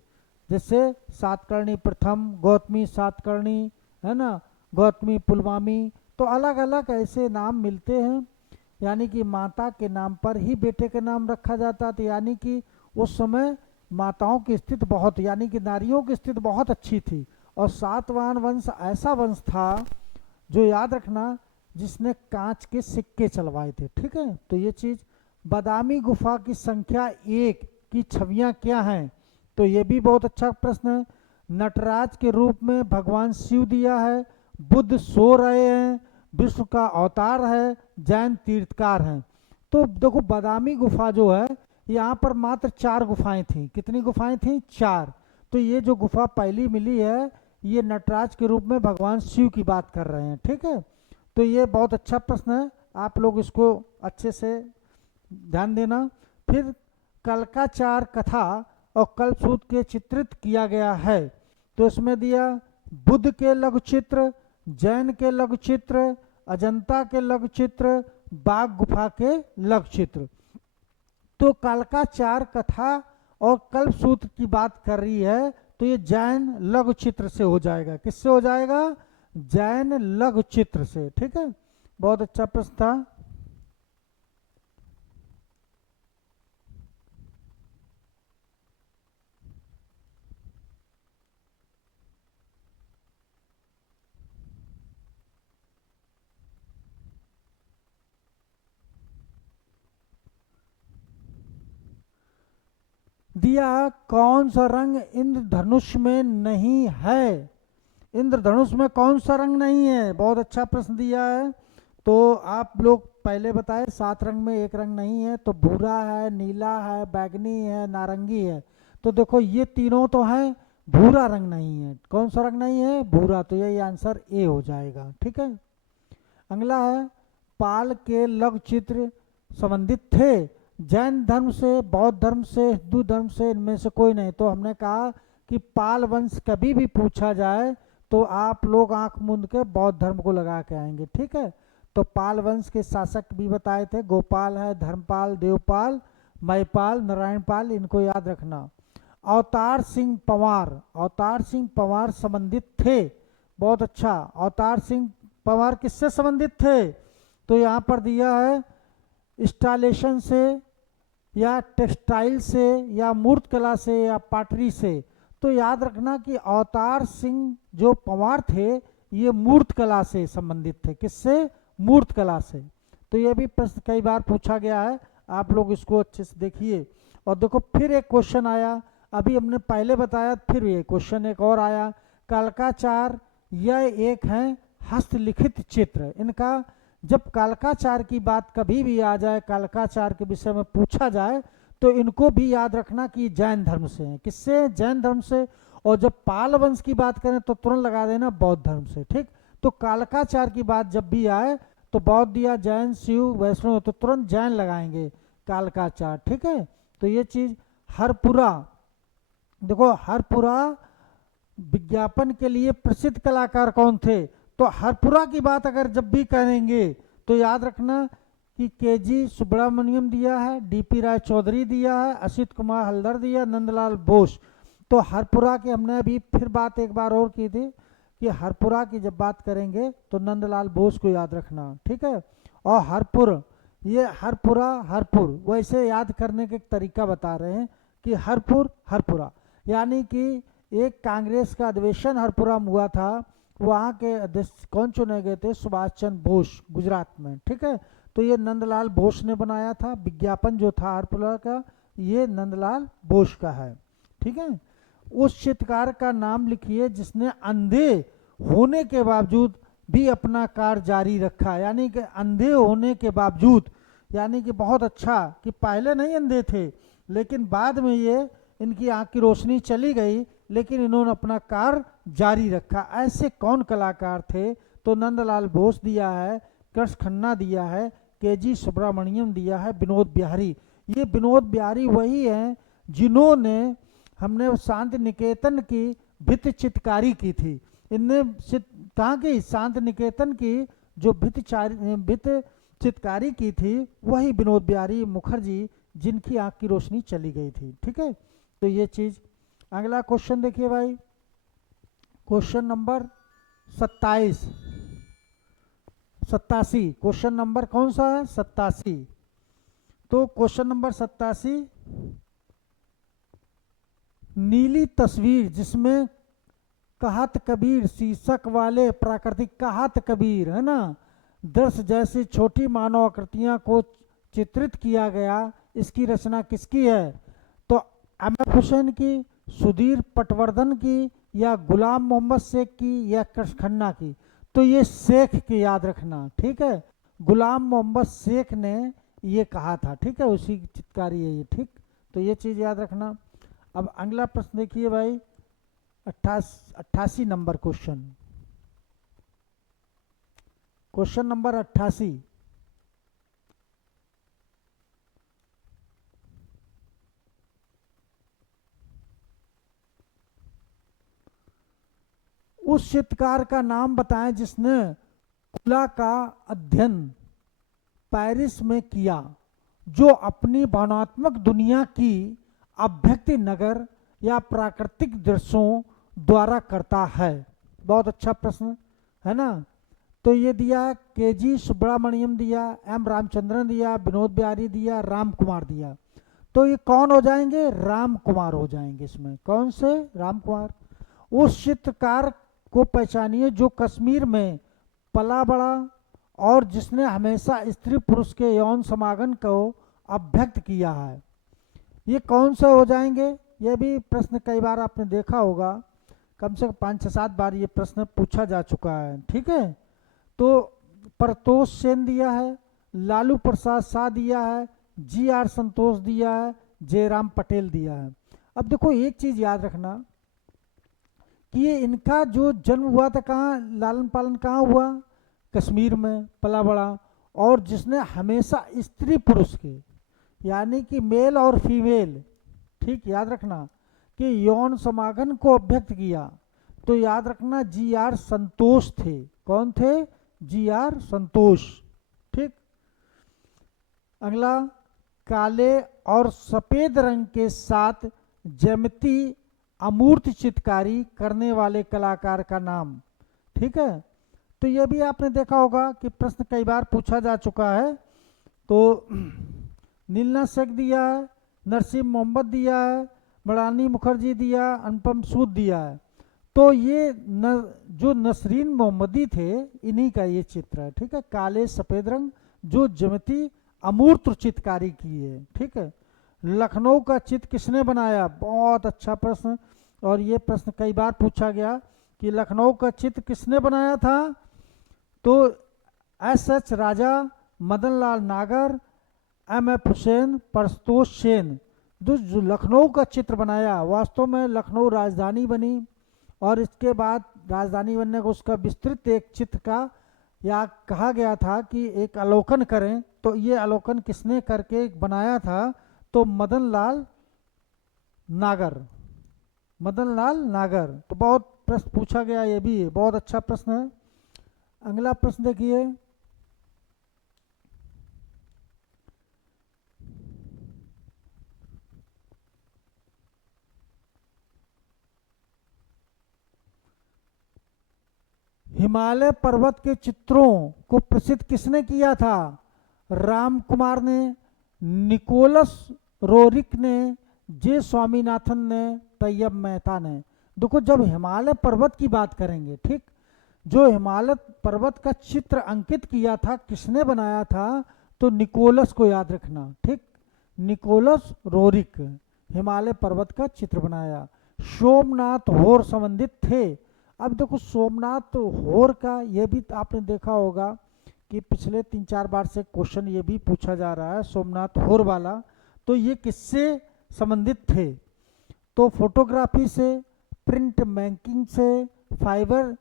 जैसे सातकर्णी प्रथम, गौतमी सातकर्णी, है ना, गौतमी पुलमामी। तो अलग अलग ऐसे नाम मिलते हैं, यानी कि माता के नाम पर ही बेटे के नाम रखा जाता था। यानी कि उस समय माताओं की स्थिति बहुत, यानी कि नारियों की स्थिति बहुत अच्छी थी। और सातवाहन वंश ऐसा वंश था जो याद रखना जिसने कांच के सिक्के चलवाए थे। ठीक है। तो ये चीज। बादामी गुफा की संख्या 1 की छवियां क्या हैं, तो ये भी बहुत अच्छा प्रश्न है। नटराज के रूप में भगवान शिव दिया है, बुद्ध सो रहे हैं, विष्णु का अवतार है, जैन तीर्थकार हैं। तो देखो बादामी गुफा जो है यहाँ पर मात्र 4 गुफाएं थी। कितनी गुफाएं थी, 4। तो ये जो गुफा पहली मिली है ये नटराज के रूप में भगवान शिव की बात कर रहे हैं। ठीक है। तो ये बहुत अच्छा प्रश्न है, आप लोग इसको अच्छे से ध्यान देना। फिर कल्काचार कथा और कल्पसूत्र के चित्रित किया गया है। तो इसमें दिया बुद्ध के लघु चित्र, जैन के लघु चित्र, अजंता के लघु चित्र, बाघ गुफा के लघु चित्र। तो कल्काचार कथा और कल्पसूत्र की बात कर रही है तो ये जैन लघु चित्र से हो जाएगा। किससे हो जाएगा? जैन लघु चित्र से। ठीक है, बहुत अच्छा प्रश्न था। दिया कौन सा रंग इंद्रधनुष में नहीं है? इंद्रधनुष में कौन सा रंग नहीं है? बहुत अच्छा प्रश्न दिया है। तो आप लोग पहले बताए 7 रंग में एक रंग नहीं है, तो भूरा है, नीला है, बैगनी है, नारंगी है। तो देखो ये तीनों तो हैं, भूरा रंग नहीं है। कौन सा रंग नहीं है? भूरा। तो यही आंसर ए हो जाएगा। ठीक है, अगला है पाल के लघु चित्र संबंधित थे जैन धर्म से, बौद्ध धर्म से, हिंदू धर्म से, इनमें से कोई नहीं। तो हमने कहा कि पाल वंश कभी भी पूछा जाए तो आप लोग आंख मूंद के बौद्ध धर्म को लगा के आएंगे। ठीक है, तो पाल वंश के शासक भी बताए थे, गोपाल है, धर्मपाल, देवपाल, मयपाल, नारायणपाल, इनको याद रखना। अवतार सिंह पंवार, अवतार सिंह पंवार संबंधित थे। बहुत अच्छा, अवतार सिंह पंवार किससे संबंधित थे? तो यहाँ पर दिया है इंस्टॉलेशन से, या टेक्सटाइल से, या मूर्त कला से, या पाटरी से। तो याद रखना कि अवतार सिंह जो पंवार थे ये मूर्त कला से संबंधित थे। किससे? मूर्त कला से। तो ये भी प्रश्न कई बार पूछा गया है, आप लोग इसको अच्छे से देखिए। और देखो फिर एक क्वेश्चन आया, अभी हमने पहले बताया, फिर ये क्वेश्चन एक और आया। कालकाचार यह एक है हस्तलिखित चित्र। इनका जब कालकाचार की बात कभी भी आ जाए, कालकाचार के विषय में पूछा जाए, तो इनको भी याद रखना कि जैन धर्म से हैं। किससे? जैन धर्म से। और जब पाल वंश की बात करें तो तुरंत लगा देना बौद्ध धर्म से। ठीक, तो कालकाचार की बात जब भी आए तो बौद्ध या जैन, शिव, वैष्णव, तो तुरंत जैन लगाएंगे कालकाचार। ठीक है, तो ये चीज। हरपुरा, देखो हरपुरा विज्ञापन के लिए प्रसिद्ध कलाकार कौन थे? तो हरपुरा की बात अगर जब भी करेंगे तो याद रखना कि केजी सुब्रमण्यम दिया है, डीपी राय चौधरी दिया है, असित कुमार हल्दर दिया, नंदलाल बोस। तो हरपुरा की हमने अभी फिर बात एक बार और की थी कि हरपुरा की जब बात करेंगे तो नंदलाल बोस को याद रखना। ठीक है, और हरपुर, ये हरपुरा, हरपुर वैसे याद करने के तरीका बता रहे हैं कि हरपुर, हरपुरा, यानी कि एक कांग्रेस का अधिवेशन हरपुरा में हुआ था, वहाँ के अध्यक्ष कौन चुने गए थे? सुभाष चंद्र बोस, गुजरात में। ठीक है, तो ये नंदलाल बोस ने बनाया था। विज्ञापन जो था हरपुरा का, ये नंदलाल बोस का है। ठीक है, उस चित्रकार का नाम लिखिए जिसने अंधे होने के बावजूद भी अपना कार्य जारी रखा। यानी कि अंधे होने के बावजूद, यानी कि बहुत अच्छा कि पहले नहीं अंधे थे लेकिन बाद में ये इनकी आंख की रोशनी चली गई, लेकिन इन्होंने अपना कार्य जारी रखा। ऐसे कौन कलाकार थे? तो नंदलाल बोस दिया है, कृष्ण खन्ना दिया है, केजी सुब्रमण्यम दिया है, विनोद बिहारी। ये विनोद बिहारी वही हैं जिन्होंने, हमने शांति निकेतन की भित्ति चित्रकारी की थी। इनने कहाँ की? शांति निकेतन की जो भित्ति चित्रकारी की थी वही विनोद बिहारी मुखर्जी, जिनकी आंख की रोशनी चली गई थी। ठीक है, तो ये चीज। अगला क्वेश्चन देखिए भाई, क्वेश्चन नंबर 27, 87। क्वेश्चन नंबर कौन सा है? 87। तो क्वेश्चन नंबर 87, नीली तस्वीर जिसमें कहत कबीर शीर्षक वाले प्राकृतिक, कहत कबीर है ना, दर्श जैसी छोटी मानव आकृतियां को चित्रित किया गया, इसकी रचना किसकी है? तो अमर हुसैन की, सुधीर पटवर्धन की, या गुलाम मोहम्मद शेख की, या कृष्ण खन्ना की? तो ये शेख की याद रखना। ठीक है, गुलाम मोहम्मद शेख ने ये कहा था। ठीक है, उसी की चित्रकारी है ये। ठीक, तो ये चीज याद रखना। अब अगला प्रश्न देखिए भाई, 88 नंबर क्वेश्चन, क्वेश्चन नंबर 88। उस चित्रकार का नाम बताएं जिसने कला का अध्ययन पेरिस में किया, जो अपनी भावनात्मक दुनिया की अभ्यक्ति नगर या प्राकृतिक दृश्यों द्वारा करता है? बहुत अच्छा प्रश्न है ना। तो ये दिया केजी सुब्रमण्यम दिया, एम रामचंद्रन दिया, विनोद बिहारी दिया, राम कुमार दिया। तो ये कौन हो जाएंगे? राम कुमार हो जाएंगे इसमें। कौन से? राम कुमार। उस चित्रकार को पहचानिए जो कश्मीर में पला बड़ा और जिसने हमेशा स्त्री पुरुष के यौन समागम को अभ्यक्त किया है। ये कौन से हो जाएंगे? ये भी प्रश्न कई बार आपने देखा होगा, कम से कम 5-6-7 बार ये प्रश्न पूछा जा चुका है। ठीक है, तो परतोष सेन दिया है, लालू प्रसाद शाह दिया है, GR संतोष दिया है, जयराम पटेल दिया है। अब देखो एक चीज याद रखना कि ये इनका जो जन्म हुआ था कहाँ, लालन पालन कहाँ हुआ? कश्मीर में पला बड़ा, और जिसने हमेशा स्त्री पुरुष के यानी कि मेल और फीमेल, ठीक याद रखना, कि यौन समागम को अभ्यक्त किया। तो याद रखना GR संतोष थे। कौन थे? GR संतोष। ठीक, अगला, काले और सफेद रंग के साथ ज्यामिति अमूर्त चित्रकारी करने वाले कलाकार का नाम। ठीक है, तो यह भी आपने देखा होगा कि प्रश्न कई बार पूछा जा चुका है। तो नीलना शेख दिया है, नरसिम मोहम्मद दिया है, मृणालिनी मुखर्जी दिया, अनुपम सूद दिया है। तो ये जो नसरीन मोहम्मदी थे इन्हीं का ये चित्र है। ठीक है, काले सफेद रंग जो ज्यामिति अमूर्त चित्रकारी की है। ठीक है, लखनऊ का चित्र किसने बनाया? बहुत अच्छा प्रश्न, और ये प्रश्न कई बार पूछा गया कि लखनऊ का चित्र किसने बनाया था? तो SH राजा, मदन लाल नागर, MF हुसैन, परतोष सेन। जो लखनऊ का चित्र बनाया, वास्तव में लखनऊ राजधानी बनी और इसके बाद राजधानी बनने को उसका विस्तृत एक चित्र का या कहा गया था कि एक अवलोकन करें। तो ये अवलोकन किसने करके बनाया था? तो मदन लाल नागर। मदन लाल नागर। तो बहुत प्रश्न पूछा गया, ये भी बहुत अच्छा प्रश्न है। अगला प्रश्न देखिए, हिमालय पर्वत के चित्रों को प्रसिद्ध किसने किया था? राम कुमार ने, निकोलस रोरिक ने, जे स्वामीनाथन ने, तैयब मेहता ने। देखो जब हिमालय पर्वत की बात करेंगे, ठीक, जो हिमालय पर्वत का चित्र अंकित किया था किसने बनाया था? तो निकोलस को याद रखना। ठीक, निकोलस रोरिक हिमालय पर्वत का चित्र बनाया। सोमनाथ होर संबंधित थे। अब देखो सोमनाथ होर का ये भी आपने देखा होगा कि पिछले 3-4 बार से क्वेश्चन ये भी पूछा जा रहा है, सोमनाथ होर वाला। तो ये किससे संबंधित थे? तो फोटोग्राफी से, प्रिंट मेकिंग से, फाइबर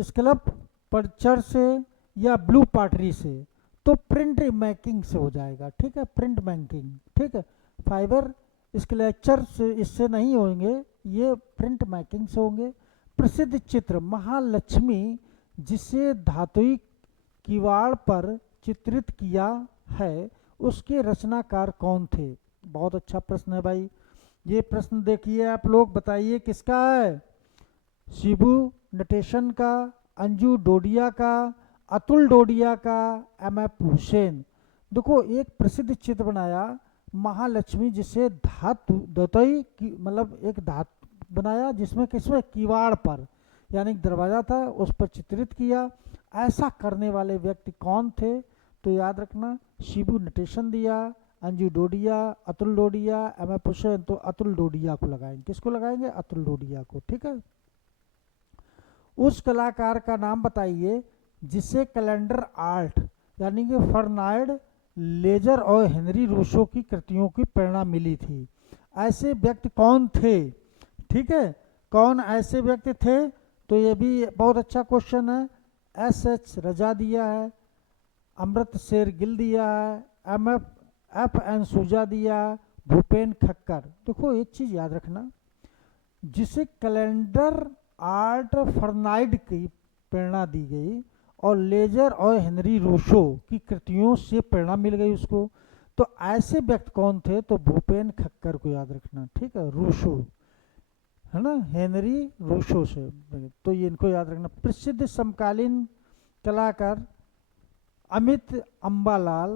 स्कल्पचर से, या ब्लू पॉटरी से। तो प्रिंट मेकिंग से हो जाएगा। ठीक है, प्रिंट मेकिंग। ठीक है, फाइबर स्कल्पचर से इससे नहीं होंगे, ये प्रिंट मेकिंग से होंगे। प्रसिद्ध चित्र महालक्ष्मी जिसे धातुई किवाड़ पर चित्रित किया है, उसके रचनाकार कौन थे? बहुत अच्छा प्रश्न है भाई। ये प्रश्न देखिए, आप लोग बताइए किसका है? शिबू नटेशन का, अंजू डोडिया का, अतुल डोडिया का, MF हुसैन। देखो एक प्रसिद्ध चित्र बनाया महालक्ष्मी जिसे धातु दतई की मतलब एक धातु बनाया जिसमें किसमें किवाड़ पर यानी दरवाजा था उस पर चित्रित किया। ऐसा करने वाले व्यक्ति कौन थे? तो याद रखना शिबू नटेशन दिया, अंजू डोडिया, अतुल डोडिया, MF हुसैन। तो अतुल डोडिया को लगाएंगे। किसको लगाएंगे? अतुल डोडिया को। ठीक है, उस कलाकार का नाम बताइए जिसे कैलेंडर आर्ट यानी कि फर्नार्ड लेजर और हेनरी रूसो की कृतियों की प्रेरणा मिली थी। ऐसे व्यक्ति कौन थे? ठीक है, कौन ऐसे व्यक्ति थे? तो ये भी बहुत अच्छा क्वेश्चन है। SH रजा दिया है, अमृत शेर गिल दिया है, FN सूजा दिया, भूपेन खक्कर। देखो एक चीज याद रखना, जिसे कैलेंडर आर्ट फर्नाइड की प्रेरणा दी गई और लेजर और हेनरी रूसो की कृतियों से प्रेरणा मिल गई उसको। तो तो ऐसे व्यक्ति कौन थे, तो भूपेन खक्कर को याद रखना, ठीक है, रूसो, है ना, हेनरी रूसो से, तो ये इनको याद रखना। प्रसिद्ध समकालीन कलाकार अमित अम्बालाल,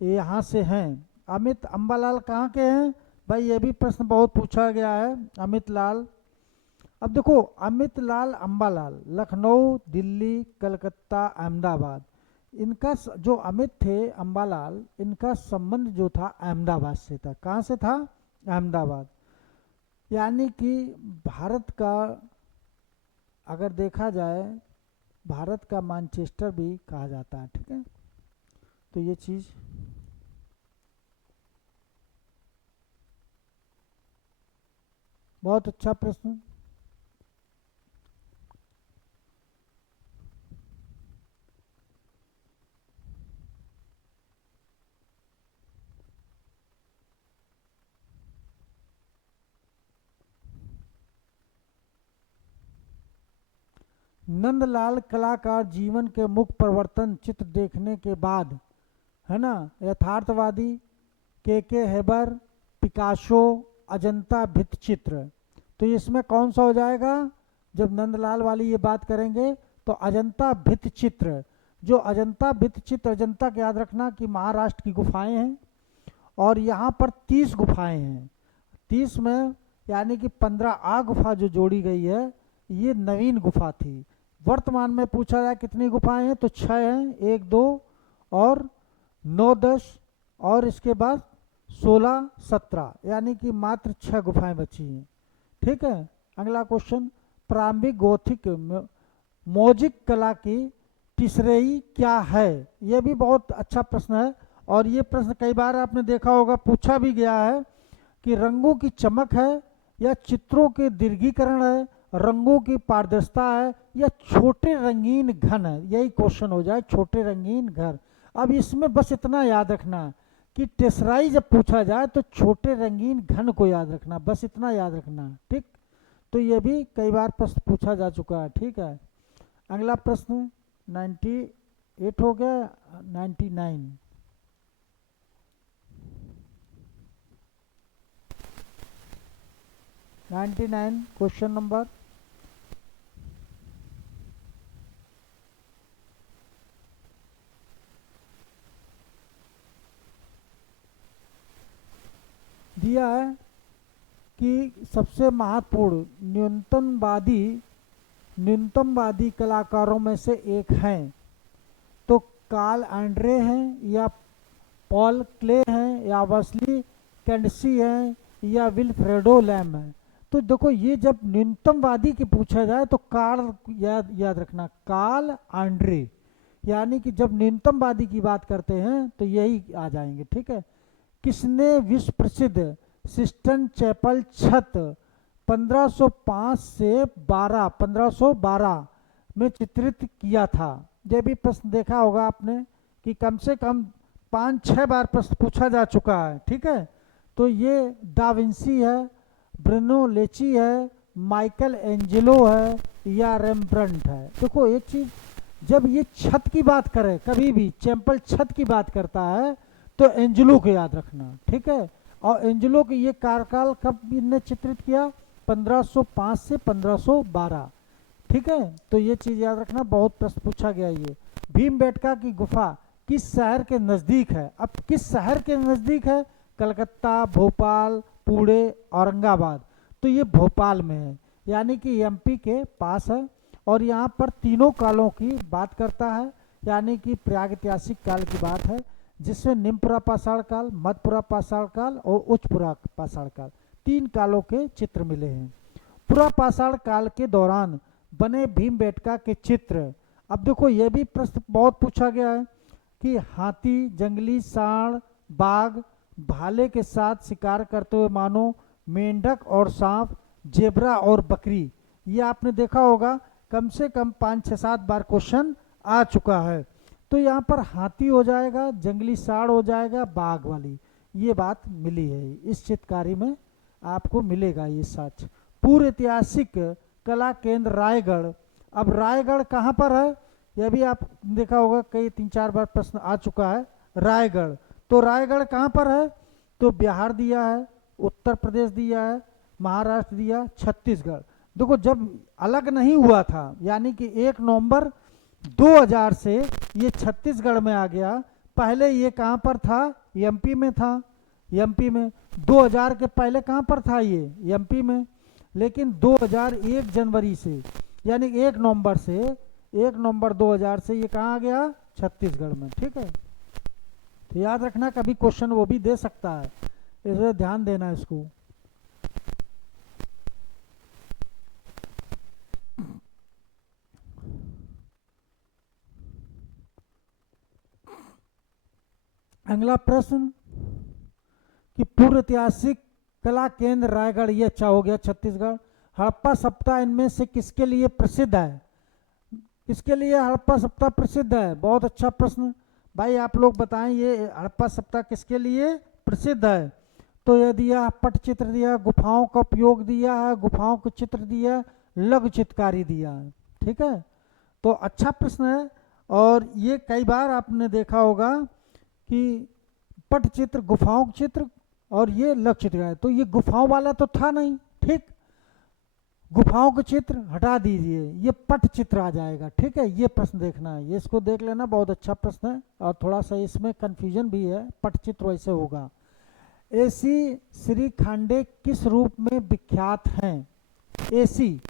ये यहाँ से हैं। अमित अम्बालाल कहाँ के हैं भाई, ये भी प्रश्न बहुत पूछा गया है, अमित लाल। अब देखो अमित लाल अम्बालाल लखनऊ, दिल्ली, कलकत्ता, अहमदाबाद, इनका जो अमित थे अम्बालाल, इनका संबंध जो था अहमदाबाद से था। कहाँ से था, अहमदाबाद। यानी कि भारत का अगर देखा जाए, भारत का मैनचेस्टर भी कहा जाता है, ठीक है। तो ये चीज़ बहुत अच्छा प्रश्न। नंदलाल कलाकार जीवन के मुख्य परिवर्तन चित्र देखने के बाद, है ना, यथार्थवादी, के हेबर, पिकासो, अजंता भित्ति चित्र। तो इसमें कौन सा हो जाएगा, जब नंदलाल वाली ये बात करेंगे तो अजंता भित्ति चित्र। जो अजंता भित्ति चित्र, अजंता का याद रखना कि महाराष्ट्र की गुफाएं हैं, और यहाँ पर 30 गुफाएं हैं। 30 में यानी कि 15 गुफा जो जोड़ी गई है, ये नवीन गुफा थी। वर्तमान में पूछा जाए कितनी गुफाएं हैं, तो 6 हैं, 1 2 और 9 10 और इसके बाद 16 17, यानी कि मात्र 6 गुफाएं बची हैं, ठीक है। अगला क्वेश्चन, प्रारंभिक गोथिक मौजिक कला की टिसरेई क्या है, यह भी बहुत अच्छा प्रश्न है। और ये प्रश्न कई बार आपने देखा होगा, पूछा भी गया है कि रंगों की चमक है या चित्रों के दीर्घीकरण है, रंगों की पारदर्शिता है या छोटे रंगीन घन है। यही क्वेश्चन हो जाए, छोटे रंगीन घर। अब इसमें बस इतना याद रखना कि टेसराई जब पूछा जाए तो छोटे रंगीन घन को याद रखना, बस इतना याद रखना, ठीक। तो ये भी कई बार प्रश्न पूछा जा चुका है, ठीक है। अगला प्रश्न 98 हो गया, 99। क्वेश्चन नंबर, दिया है कि सबसे महत्वपूर्ण न्यूनतमवादी कलाकारों में से एक हैं, तो कार्ल एंड्रे हैं या पॉल क्ले हैं या वस्ली कैंडसी हैं या विल्फ्रेडो लैम है। तो देखो ये जब न्यूनतमवादी की पूछा जाए तो कार्ल याद रखना, कार्ल एंड्रे, यानी कि जब न्यूनतमवादी की बात करते हैं तो यही आ जाएंगे, ठीक है। किसने विश्व प्रसिद्ध सिस्टन चैपल छत 1505 से 1512 में चित्रित किया था। यह भी प्रश्न देखा होगा आपने कि कम से कम 5-6 बार प्रश्न पूछा जा चुका है, ठीक है। तो ये दा विंसी है, ब्रूनो लेची है, माइकल एंजेलो है या रेम्ब्रंट है। देखो एक चीज, जब ये छत की बात करे, कभी भी चैपल छत की बात करता है तो एंजेलो को याद रखना, ठीक है। और एंजेलो के ये कार्यकाल कब इनने चित्रित किया, 1505 से 1512, ठीक है। तो ये चीज याद रखना, बहुत प्रश्न पूछा गया ये। भीमबेटका की गुफा किस शहर के नजदीक है। अब किस शहर के नजदीक है, कलकत्ता, भोपाल, पुणे, औरंगाबाद। तो ये भोपाल में है, यानी कि एमपी के पास है। और यहाँ पर तीनों कालों की बात करता है, यानी कि प्रागैतिहासिक काल की बात है, जिसमें निम्नपुरा पाषाण काल, मध्यपुरा पाषाण काल और उच्चपुरा पाषाण काल, 3 कालों के चित्र मिले हैं। पुरा पाषाण काल के दौरान बने भीमबेटका के चित्र। अब देखो ये भी प्रश्न बहुत पूछा गया है कि हाथी, जंगली सांड, बाघ, भाले के साथ शिकार करते हुए मानो, मेंढक और सांप, जेबरा और बकरी। ये आपने देखा होगा, कम से कम 5-6-7 बार क्वेश्चन आ चुका है। तो यहाँ पर हाथी हो जाएगा, जंगली सांड हो जाएगा, बाघ वाली ये बात मिली है, इस चित्रकारी में आपको मिलेगा ये सच। पूर्व ऐतिहासिक कला केंद्र रायगढ़। अब रायगढ़ कहाँ पर है, यह भी आप देखा होगा, कई 3-4 बार प्रश्न आ चुका है, रायगढ़। तो रायगढ़ कहाँ पर है? तो बिहार दिया है, उत्तर प्रदेश दिया है, महाराष्ट्र दिया, छत्तीसगढ़। देखो जब अलग नहीं हुआ था, यानी कि 1 नवंबर 2000 से ये छत्तीसगढ़ में आ गया। पहले ये कहाँ पर था? एमपी में था, एमपी में। 2000 के पहले कहाँ पर था? ये एमपी में। लेकिन 2001 जनवरी से, यानी 1 नवंबर से, 1 नवंबर 2000 से ये कहाँ आ गया? छत्तीसगढ़ में। ठीक है, तो याद रखना, कभी क्वेश्चन वो भी दे सकता है, इसलिए ध्यान देना इसको। अगला प्रश्न कि पूर्व ऐतिहासिक कला केंद्र रायगढ़, ये अच्छा हो गया, छत्तीसगढ़। हड़प्पा सप्ताह इनमें से किसके लिए प्रसिद्ध है? किसके लिए हड़प्पा सप्ताह प्रसिद्ध है? बहुत अच्छा प्रश्न भाई, आप लोग बताएं ये हड़प्पा सप्ताह किसके लिए प्रसिद्ध है? तो ये दिया पटचित्र दिया, गुफाओं का उपयोग दिया है, गुफाओं के चित्र दिया, लघु चित्रकारी दिया है। ठीक है, तो अच्छा प्रश्न है। और ये कई बार आपने देखा होगा कि पटचित्र, गुफाओं के चित्र और ये लघु चित्रकारी, तो ये गुफाओं वाला तो था नहीं। ठीक, गुफाओं के चित्र हटा दीजिए, ये पट चित्र आ जाएगा। ठीक है, ये प्रश्न देखना है, ये इसको देख लेना, बहुत अच्छा प्रश्न है। और थोड़ा सा इसमें कंफ्यूजन भी है, पट चित्र वैसे होगा। एसी श्री खांडे किस रूप में विख्यात हैं? एसी,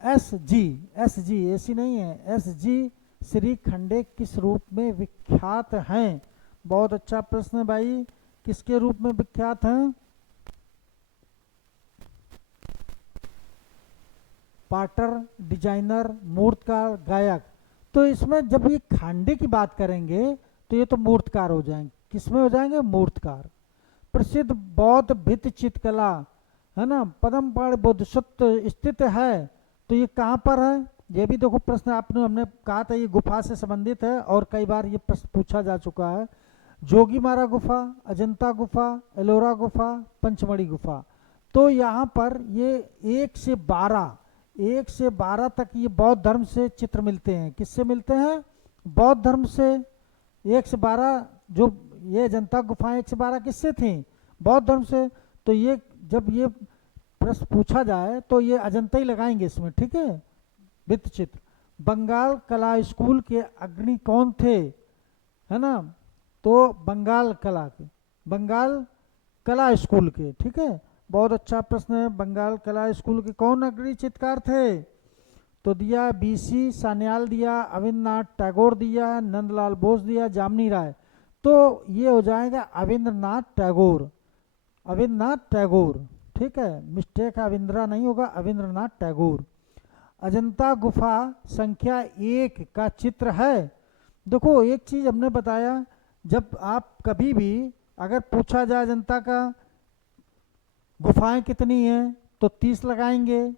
एस जी एसी नहीं है, एस जी श्री खंडे किस रूप में विख्यात हैं? बहुत अच्छा प्रश्न है भाई, किसके रूप में विख्यात हैं? पाटर, डिजाइनर, मूर्तकार, गायक। तो इसमें जब ये खांडे की बात करेंगे तो ये तो मूर्तकार हो जाएंगे। किसमें हो जाएंगे? मूर्तकार। प्रसिद्ध बौद्ध भित्ति चित्रकला है ना, पद्मपाड़ बोधिसत्व स्थित है, तो ये कहाँ पर है? ये भी देखो प्रश्न आपने, हमने कहा था ये गुफा से संबंधित है और कई बार ये प्रश्न पूछा जा चुका है। जोगीमारा गुफा, अजंता गुफा, एलोरा गुफा, पंचमढ़ी गुफा। तो यहाँ पर ये 1 से 12 तक ये बौद्ध धर्म से चित्र मिलते हैं। किससे मिलते हैं? बौद्ध धर्म से। 1 से 12 जो ये अजंता गुफाएं 1 से 12 किससे थी? बौद्ध धर्म से। तो ये जब ये प्रश्न पूछा जाए तो ये अजंता ही लगाएंगे इसमें। ठीक है, भित्ति चित्र। बंगाल कला स्कूल के अग्रणी कौन थे? है ना, तो बंगाल कला स्कूल के। ठीक है, बहुत अच्छा प्रश्न है। बंगाल कला स्कूल के कौन अग्रणी चित्रकार थे? तो दिया बीसी सान्याल दिया, अविंद्रनाथ टैगोर दिया, नंदलाल बोस दिया, जामनी राय। तो ये हो जाएगा अविंद्रनाथ टैगोर, अविंद्रनाथ टैगोर। ठीक है, मिस्टेक अविंद्रा नहीं होगा, अविंद्रनाथ टैगोर। अजंता गुफा संख्या 1 का चित्र है। देखो एक चीज हमने बताया, जब आप कभी भी अगर पूछा जाए अजंता का गुफाएं कितनी हैं तो 30 लगाएंगे।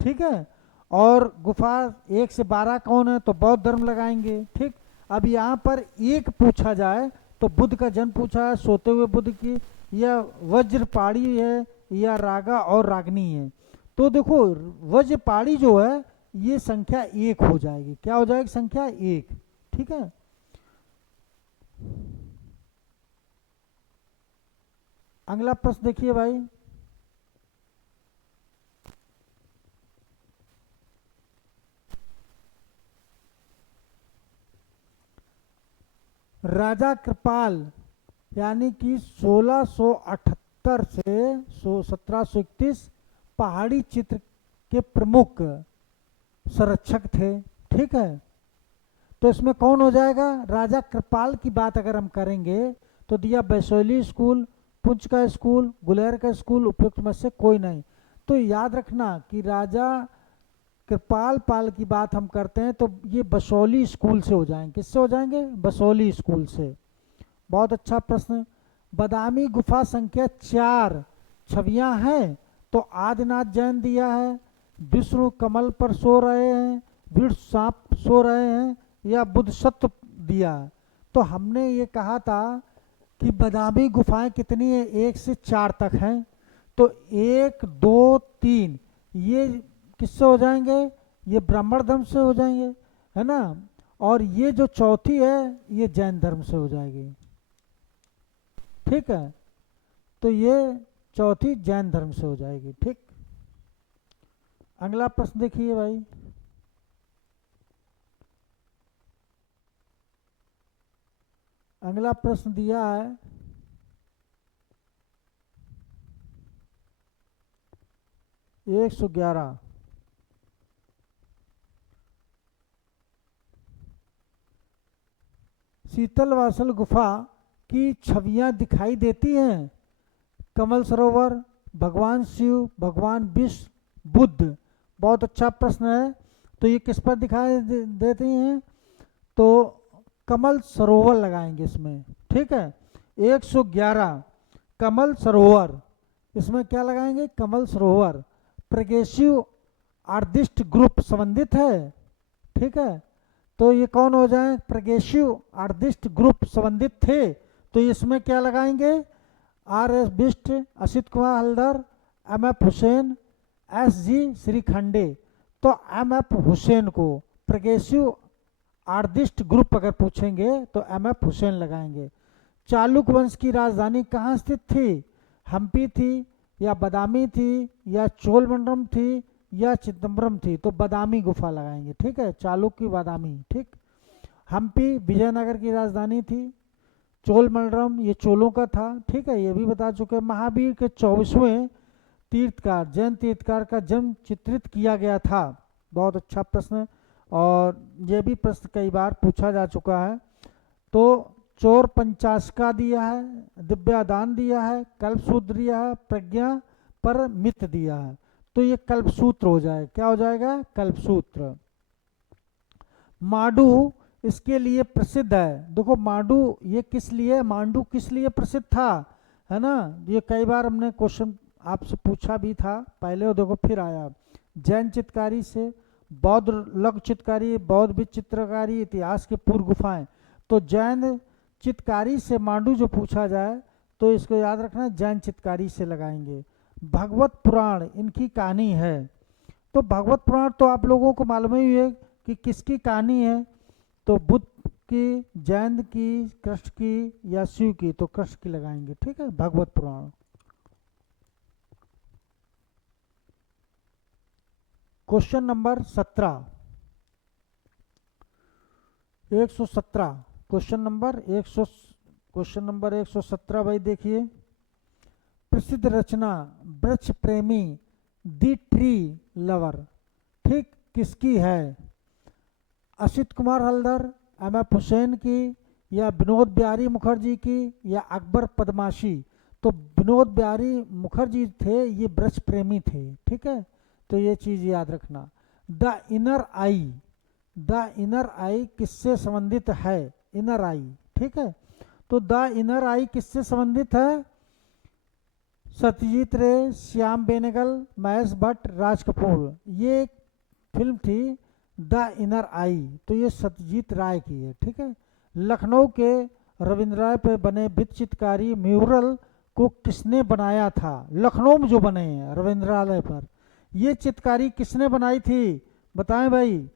ठीक है, और गुफा 1 से 12 कौन है तो बौद्ध धर्म लगाएंगे। ठीक, अब यहाँ पर एक पूछा जाए तो बुद्ध का जन्म पूछा है, सोते हुए बुद्ध की, या वज्रपाणी है, या रागा और रागनी है। तो देखो वज्रपाणी जो है ये संख्या 1 हो जाएगी। क्या हो जाएगी? संख्या 1। ठीक है, अगला प्रश्न देखिए भाई, राजा कृपाल यानी कि 1678 से 1731 पहाड़ी चित्र के प्रमुख संरक्षक थे। ठीक है, तो इसमें कौन हो जाएगा? राजा कृपाल की बात अगर हम करेंगे तो दिया बैसोली स्कूल, पुंछ का स्कूल, गुलेर का स्कूल, उपयुक्त में से कोई नहीं। तो याद रखना कि राजा कृपाल पाल की बात हम करते हैं तो ये बसौली स्कूल से हो जाएंगे। किससे हो जाएंगे? बसौली स्कूल से। बहुत अच्छा प्रश्न। बादामी गुफा संख्या 4 छवियां हैं तो आदिनाथ जैन दिया है, विष्णु कमल पर सो रहे हैं, विष्णु सांप सो रहे हैं, या बुद्ध सत्व दिया है। तो हमने ये कहा था कि बादामी गुफाएं कितनी है? 1 से 4 तक हैं। तो 1, 2, 3 ये किससे हो जाएंगे? ये ब्राह्मण धर्म से हो जाएंगे, है ना। और ये जो चौथी है ये जैन धर्म से हो जाएगी। ठीक है, तो ये चौथी जैन धर्म से हो जाएगी। ठीक, अगला प्रश्न देखिए भाई। अगला प्रश्न दिया है 111। शीतलवासल गुफा की छवियां दिखाई देती हैं। कमल सरोवर, भगवान शिव, भगवान विष्णु, बुद्ध। बहुत अच्छा प्रश्न है। तो ये किस पर दिखाई देती हैं? तो कमल सरोवर लगाएंगे इसमें। ठीक है, 111 कमल सरोवर, इसमें क्या लगाएंगे? कमल सरोवर। प्रोग्रेसिव आर्टिस्ट ग्रुप संबंधित है। ठीक है, तो ये कौन हो जाए? प्रोग्रेसिव आर्टिस्ट ग्रुप संबंधित थे, तो इसमें क्या लगाएंगे? R S Bisht, Asit Kumar Haldar, M F Husain, S G Shrikhande. तो एम एफ हुसैन को प्रोग्रेसिव आर्टिस्ट ग्रुप अगर पूछेंगे तो एम एफ हुसैन लगाएंगे। चालुक्य वंश की राजधानी कहाँ स्थित थी? हम्पी थी, या बदामी थी, या चोलमंडलम थी, या चिदम्बरम थी? तो बदामी गुफा लगाएंगे। ठीक है, चालुक्य की बदामी। ठीक, हम्पी विजयनगर की राजधानी थी, चोलमंडलम ये चोलों का था। ठीक है, ये भी बता चुके हैं। महावीर के 24वें तीर्थकार, जैन तीर्थकार का जन्म चित्रित किया गया था। बहुत अच्छा प्रश्न, और ये भी प्रश्न कई बार पूछा जा चुका है। तो चोर पंचाशका दिया है, दिव्यादान दिया है, कल्पसूत्र दिया है, प्रज्ञा पर मित दिया है। तो ये कल्पसूत्र हो जाए। क्या हो जाएगा? कल्पसूत्र। माडू इसके लिए प्रसिद्ध है। देखो माडू ये किस लिए, मांडू किस लिए प्रसिद्ध था, है ना? ये कई बार हमने क्वेश्चन आपसे पूछा भी था पहले, और देखो फिर आया। जैन चित्रकारी से, बौद्ध लघु चित्रकारी, बौद्ध भी चित्रकारी, इतिहास के पूर्व गुफाएं। तो जैन चित्रकारी से मांडू जो पूछा जाए तो इसको याद रखना, जैन चित्रकारी से लगाएंगे। भगवत पुराण इनकी कहानी है। तो भगवत पुराण तो आप लोगों को मालूम ही है कि किसकी कहानी है। तो बुद्ध की, जैन की, कृष्ण की, या शिव की? तो कृष्ण की लगाएंगे। ठीक है, भगवत पुराण। क्वेश्चन नंबर 17, 117 क्वेश्चन नंबर 117 भाई देखिए। प्रसिद्ध रचना वृक्ष प्रेमी, दी ट्री लवर, ठीक, किसकी है? असित कुमार हल्दर, एम एफ हुसैन की, या विनोद बिहारी मुखर्जी की, या अकबर पद्माशी? तो विनोद बिहारी मुखर्जी थे, ये वृक्ष प्रेमी थे। ठीक है, तो ये चीज याद रखना। The inner eye, the inner eye किससे संबंधित है? Inner eye. ठीक है, तो द इनर आई किससे संबंधित है? सत्यजीत रे, श्याम बेनेगल, महेश भट्ट, राज कपूर। ये फिल्म थी द इनर आई, तो ये सत्यजीत राय की है। ठीक है, लखनऊ के रविंद्र पे बने भित्ति चित्रकारी म्यूरल को किसने बनाया था? लखनऊ में जो बने हैं रविंद्रालय पर, ये चित्रकारी किसने बनाई थी? बताएं भाई।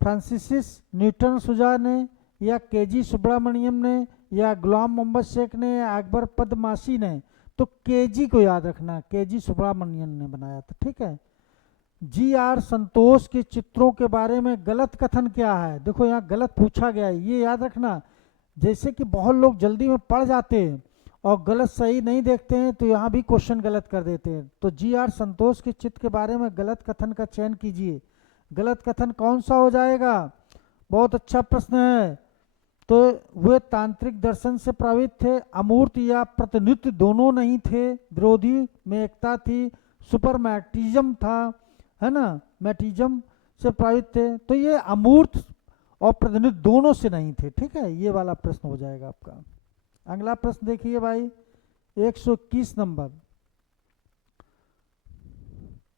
फ्रांसिस न्यूटन सुजा ने, या केजी सुब्रमण्यम ने, या गुलाम मोहम्मद शेख ने, या अकबर पद्माशी ने? तो केजी को याद रखना, केजी सुब्रमण्यम ने बनाया था। ठीक है, जी आर संतोष के चित्रों के बारे में गलत कथन क्या है? देखो यहाँ गलत पूछा गया है, ये याद रखना। जैसे कि बहुत लोग जल्दी में पढ़ जाते हैं और गलत सही नहीं देखते हैं, तो यहाँ भी क्वेश्चन गलत कर देते हैं। तो जी आर संतोष के चित्र के बारे में गलत कथन का चयन कीजिए। गलत कथन कौन सा हो जाएगा? बहुत अच्छा प्रश्न है। तो वे तांत्रिक दर्शन से प्रभावित थे, अमूर्त या प्रतिनिधित्व दोनों नहीं थे, विरोधी में एकता थी, सुपर मैटिज्म था, है ना, मैटिज्म से प्रभावित थे। तो ये अमूर्त और प्रतिनिधित्व दोनों से नहीं थे। ठीक है, ये वाला प्रश्न हो जाएगा आपका। अगला प्रश्न देखिए भाई, 121 नंबर।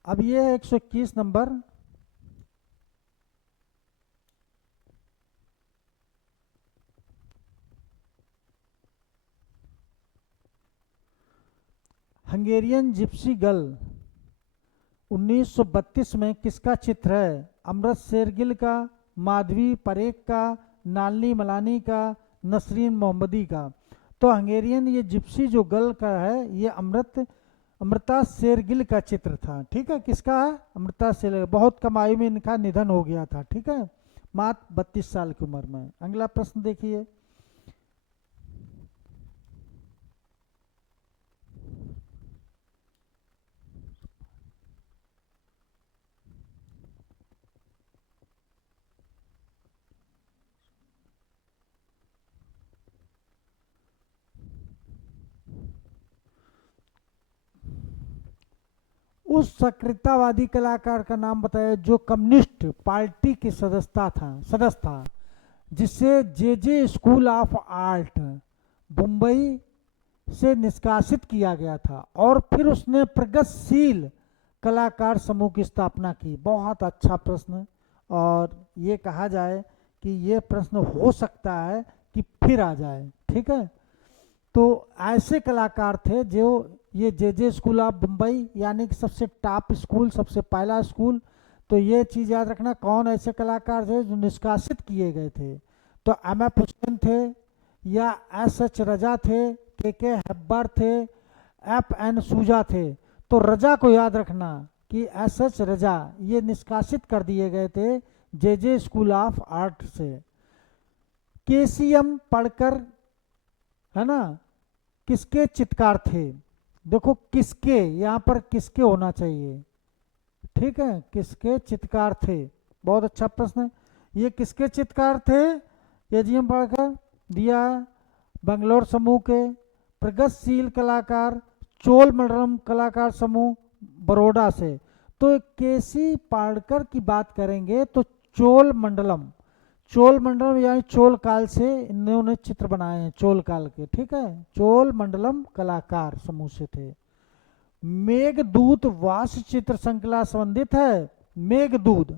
अब ये है 121 नंबर। हंगेरियन जिप्सी गर्ल 1932 में किसका चित्र है? अमृत शेरगिल का, माधवी परेख का, नालनी मलानी का, नसरीन मोहम्मदी का? तो हंगेरियन ये जिप्सी जो गर्ल का है, ये अमृता शेरगिल का चित्र था। ठीक है, किसका है? अमृता शेरगिल। बहुत कम आयु में इनका निधन हो गया था। ठीक है, मात्र 32 साल की उम्र में। अगला प्रश्न देखिए। उस सक्रियतावादी कलाकार का नाम बताया जो कम्युनिस्ट पार्टी के सदस्य था, जिसे जे जे स्कूल ऑफ आर्ट मुंबई से निष्कासित किया गया था और फिर उसने प्रगतिशील कलाकार समूह की स्थापना की। बहुत अच्छा प्रश्न। और ये कहा जाए कि ये प्रश्न हो सकता है कि फिर आ जाए। ठीक है, तो ऐसे कलाकार थे जो ये जे जे स्कूल ऑफ मुंबई, यानी कि सबसे टॉप स्कूल, सबसे पहला स्कूल। तो ये चीज़ याद रखना, कौन ऐसे कलाकार थे जो निष्कासित किए गए थे। तो एम एफ हुसैन थे, या एस एच रजा थे, के हेब्बर थे, एफ एन सूजा थे। तो रजा को याद रखना कि एस एच रजा ये निष्कासित कर दिए गए थे जे जे स्कूल ऑफ आर्ट से। के सी एम पढ़कर, है ना, किसके चित्रकार थे? देखो किसके, यहाँ पर किसके होना चाहिए। ठीक है, किसके चित्रकार थे? बहुत अच्छा प्रश्न है। ये किसके चित्रकार थे? ये जी एम पढ़कर दिया है। बंगलोर समूह के। प्रगतिशील कलाकार चोल मंडलम कलाकार समूह बड़ौदा से। तो केसी पाड़कर की बात करेंगे तो चोल मंडलम यानी चोल काल से इन्होंने चित्र बनाए हैं, चोल काल के। ठीक है, चोल मंडलम कलाकार समूह से थे। मेघदूत वास चित्र श्रृंखला संबंधित है। मेघदूत,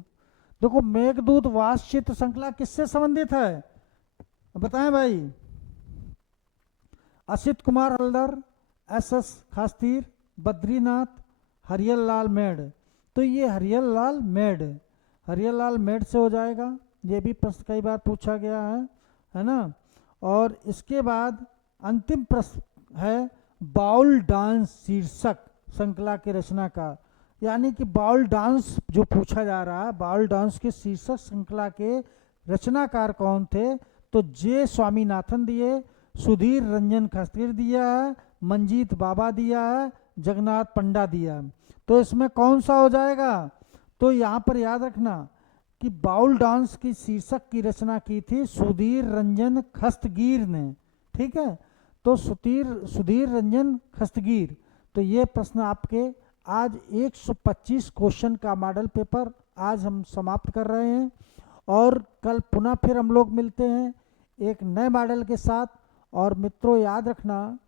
देखो मेघदूत वास चित्र श्रृंखला किससे संबंधित है बताएं भाई? असित कुमार हल्दर, एस एस खास्तीर, बद्रीनाथ, हरियल लाल मेड। तो ये हरियल लाल मेड से हो जाएगा। ये भी प्रश्न कई बार पूछा गया है ना। और इसके बाद अंतिम प्रश्न है बाउल डांस शीर्षक श्रृंखला के रचनाकार, यानी कि बाउल डांस जो पूछा जा रहा है, बाउल डांस के शीर्षक श्रृंखला के रचनाकार कौन थे? तो जे स्वामीनाथन दिए, सुधीर रंजन खस्तिर दिया है, मंजीत बाबा दिया है, जगन्नाथ पंडा दिया है। तो इसमें कौन सा हो जाएगा? तो यहाँ पर याद रखना कि बाउल डांस की शीर्षक की रचना की थी सुधीर रंजन खस्तगीर ने। ठीक है, तो सुधीर रंजन खस्तगीर। तो ये प्रश्न आपके आज 125 क्वेश्चन का मॉडल पेपर आज हम समाप्त कर रहे हैं। और कल पुनः फिर हम लोग मिलते हैं एक नए मॉडल के साथ। और मित्रों याद रखना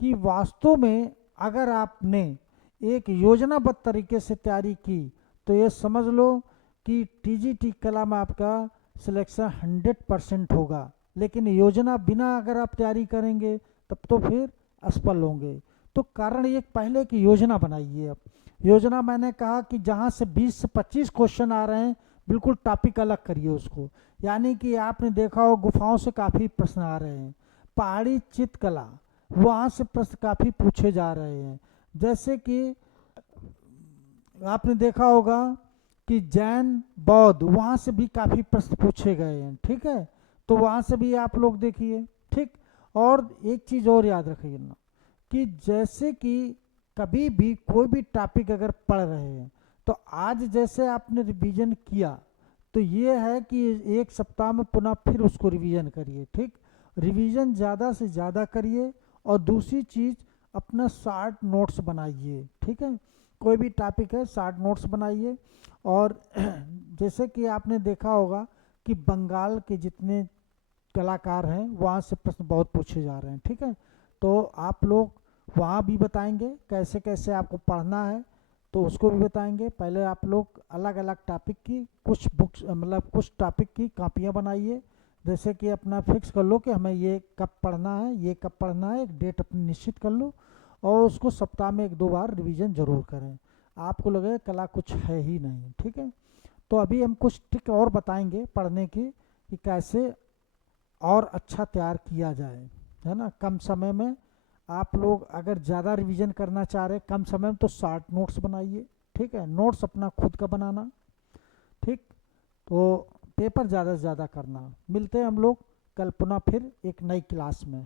कि वास्तव में अगर आपने एक योजनाबद्ध तरीके से तैयारी की तो ये समझ लो कि टीजीटी कला में आपका सिलेक्शन 100% होगा। लेकिन योजना बिना अगर आप तैयारी करेंगे तब तो फिर असफल होंगे। तो कारण ये पहले की योजना बनाइए। अब योजना मैंने कहा कि जहाँ से 20 से 25 क्वेश्चन आ रहे हैं बिल्कुल टॉपिक अलग करिए उसको। यानी कि आपने देखा हो गुफाओं से काफ़ी प्रश्न आ रहे हैं, पहाड़ी चित्रकला वहाँ से प्रश्न काफ़ी पूछे जा रहे हैं। जैसे कि आपने देखा होगा कि जैन बौद्ध वहाँ से भी काफ़ी प्रश्न पूछे गए हैं। ठीक है, तो वहाँ से भी आप लोग देखिए। ठीक, और एक चीज़ और याद रखिए ना कि जैसे कि कभी भी कोई भी टॉपिक अगर पढ़ रहे हैं तो आज जैसे आपने रिवीजन किया तो ये है कि एक सप्ताह में पुनः फिर उसको रिवीजन करिए। ठीक, रिवीजन ज़्यादा से ज़्यादा करिए। और दूसरी चीज़ अपना शार्ट नोट्स बनाइए। ठीक है, कोई भी टॉपिक है शार्ट नोट्स बनाइए। और जैसे कि आपने देखा होगा कि बंगाल के जितने कलाकार हैं वहाँ से प्रश्न बहुत पूछे जा रहे हैं। ठीक है, तो आप लोग वहाँ भी बताएंगे कैसे कैसे आपको पढ़ना है, तो उसको भी बताएंगे। पहले आप लोग अलग अलग टॉपिक की कुछ बुक्स मतलब कुछ टॉपिक की कापियाँ बनाइए। जैसे कि अपना फिक्स कर लो कि हमें ये कब पढ़ना है, ये कब पढ़ना है, एक डेट अपनी निश्चित कर लो और उसको सप्ताह में 1-2 बार रिवीजन ज़रूर करें। आपको लगे कला कुछ है ही नहीं। ठीक है, तो अभी हम कुछ ट्रिक और बताएंगे पढ़ने की कि कैसे और अच्छा तैयार किया जाए। है ना। कम समय में आप लोग अगर ज़्यादा रिवीजन करना चाह रहे कम समय में, तो शार्ट नोट्स बनाइए, ठीक है, नोट्स अपना खुद का बनाना, ठीक। तो पेपर ज़्यादा से ज़्यादा करना। मिलते हैं हम लोग कल पुनः फिर एक नई क्लास में।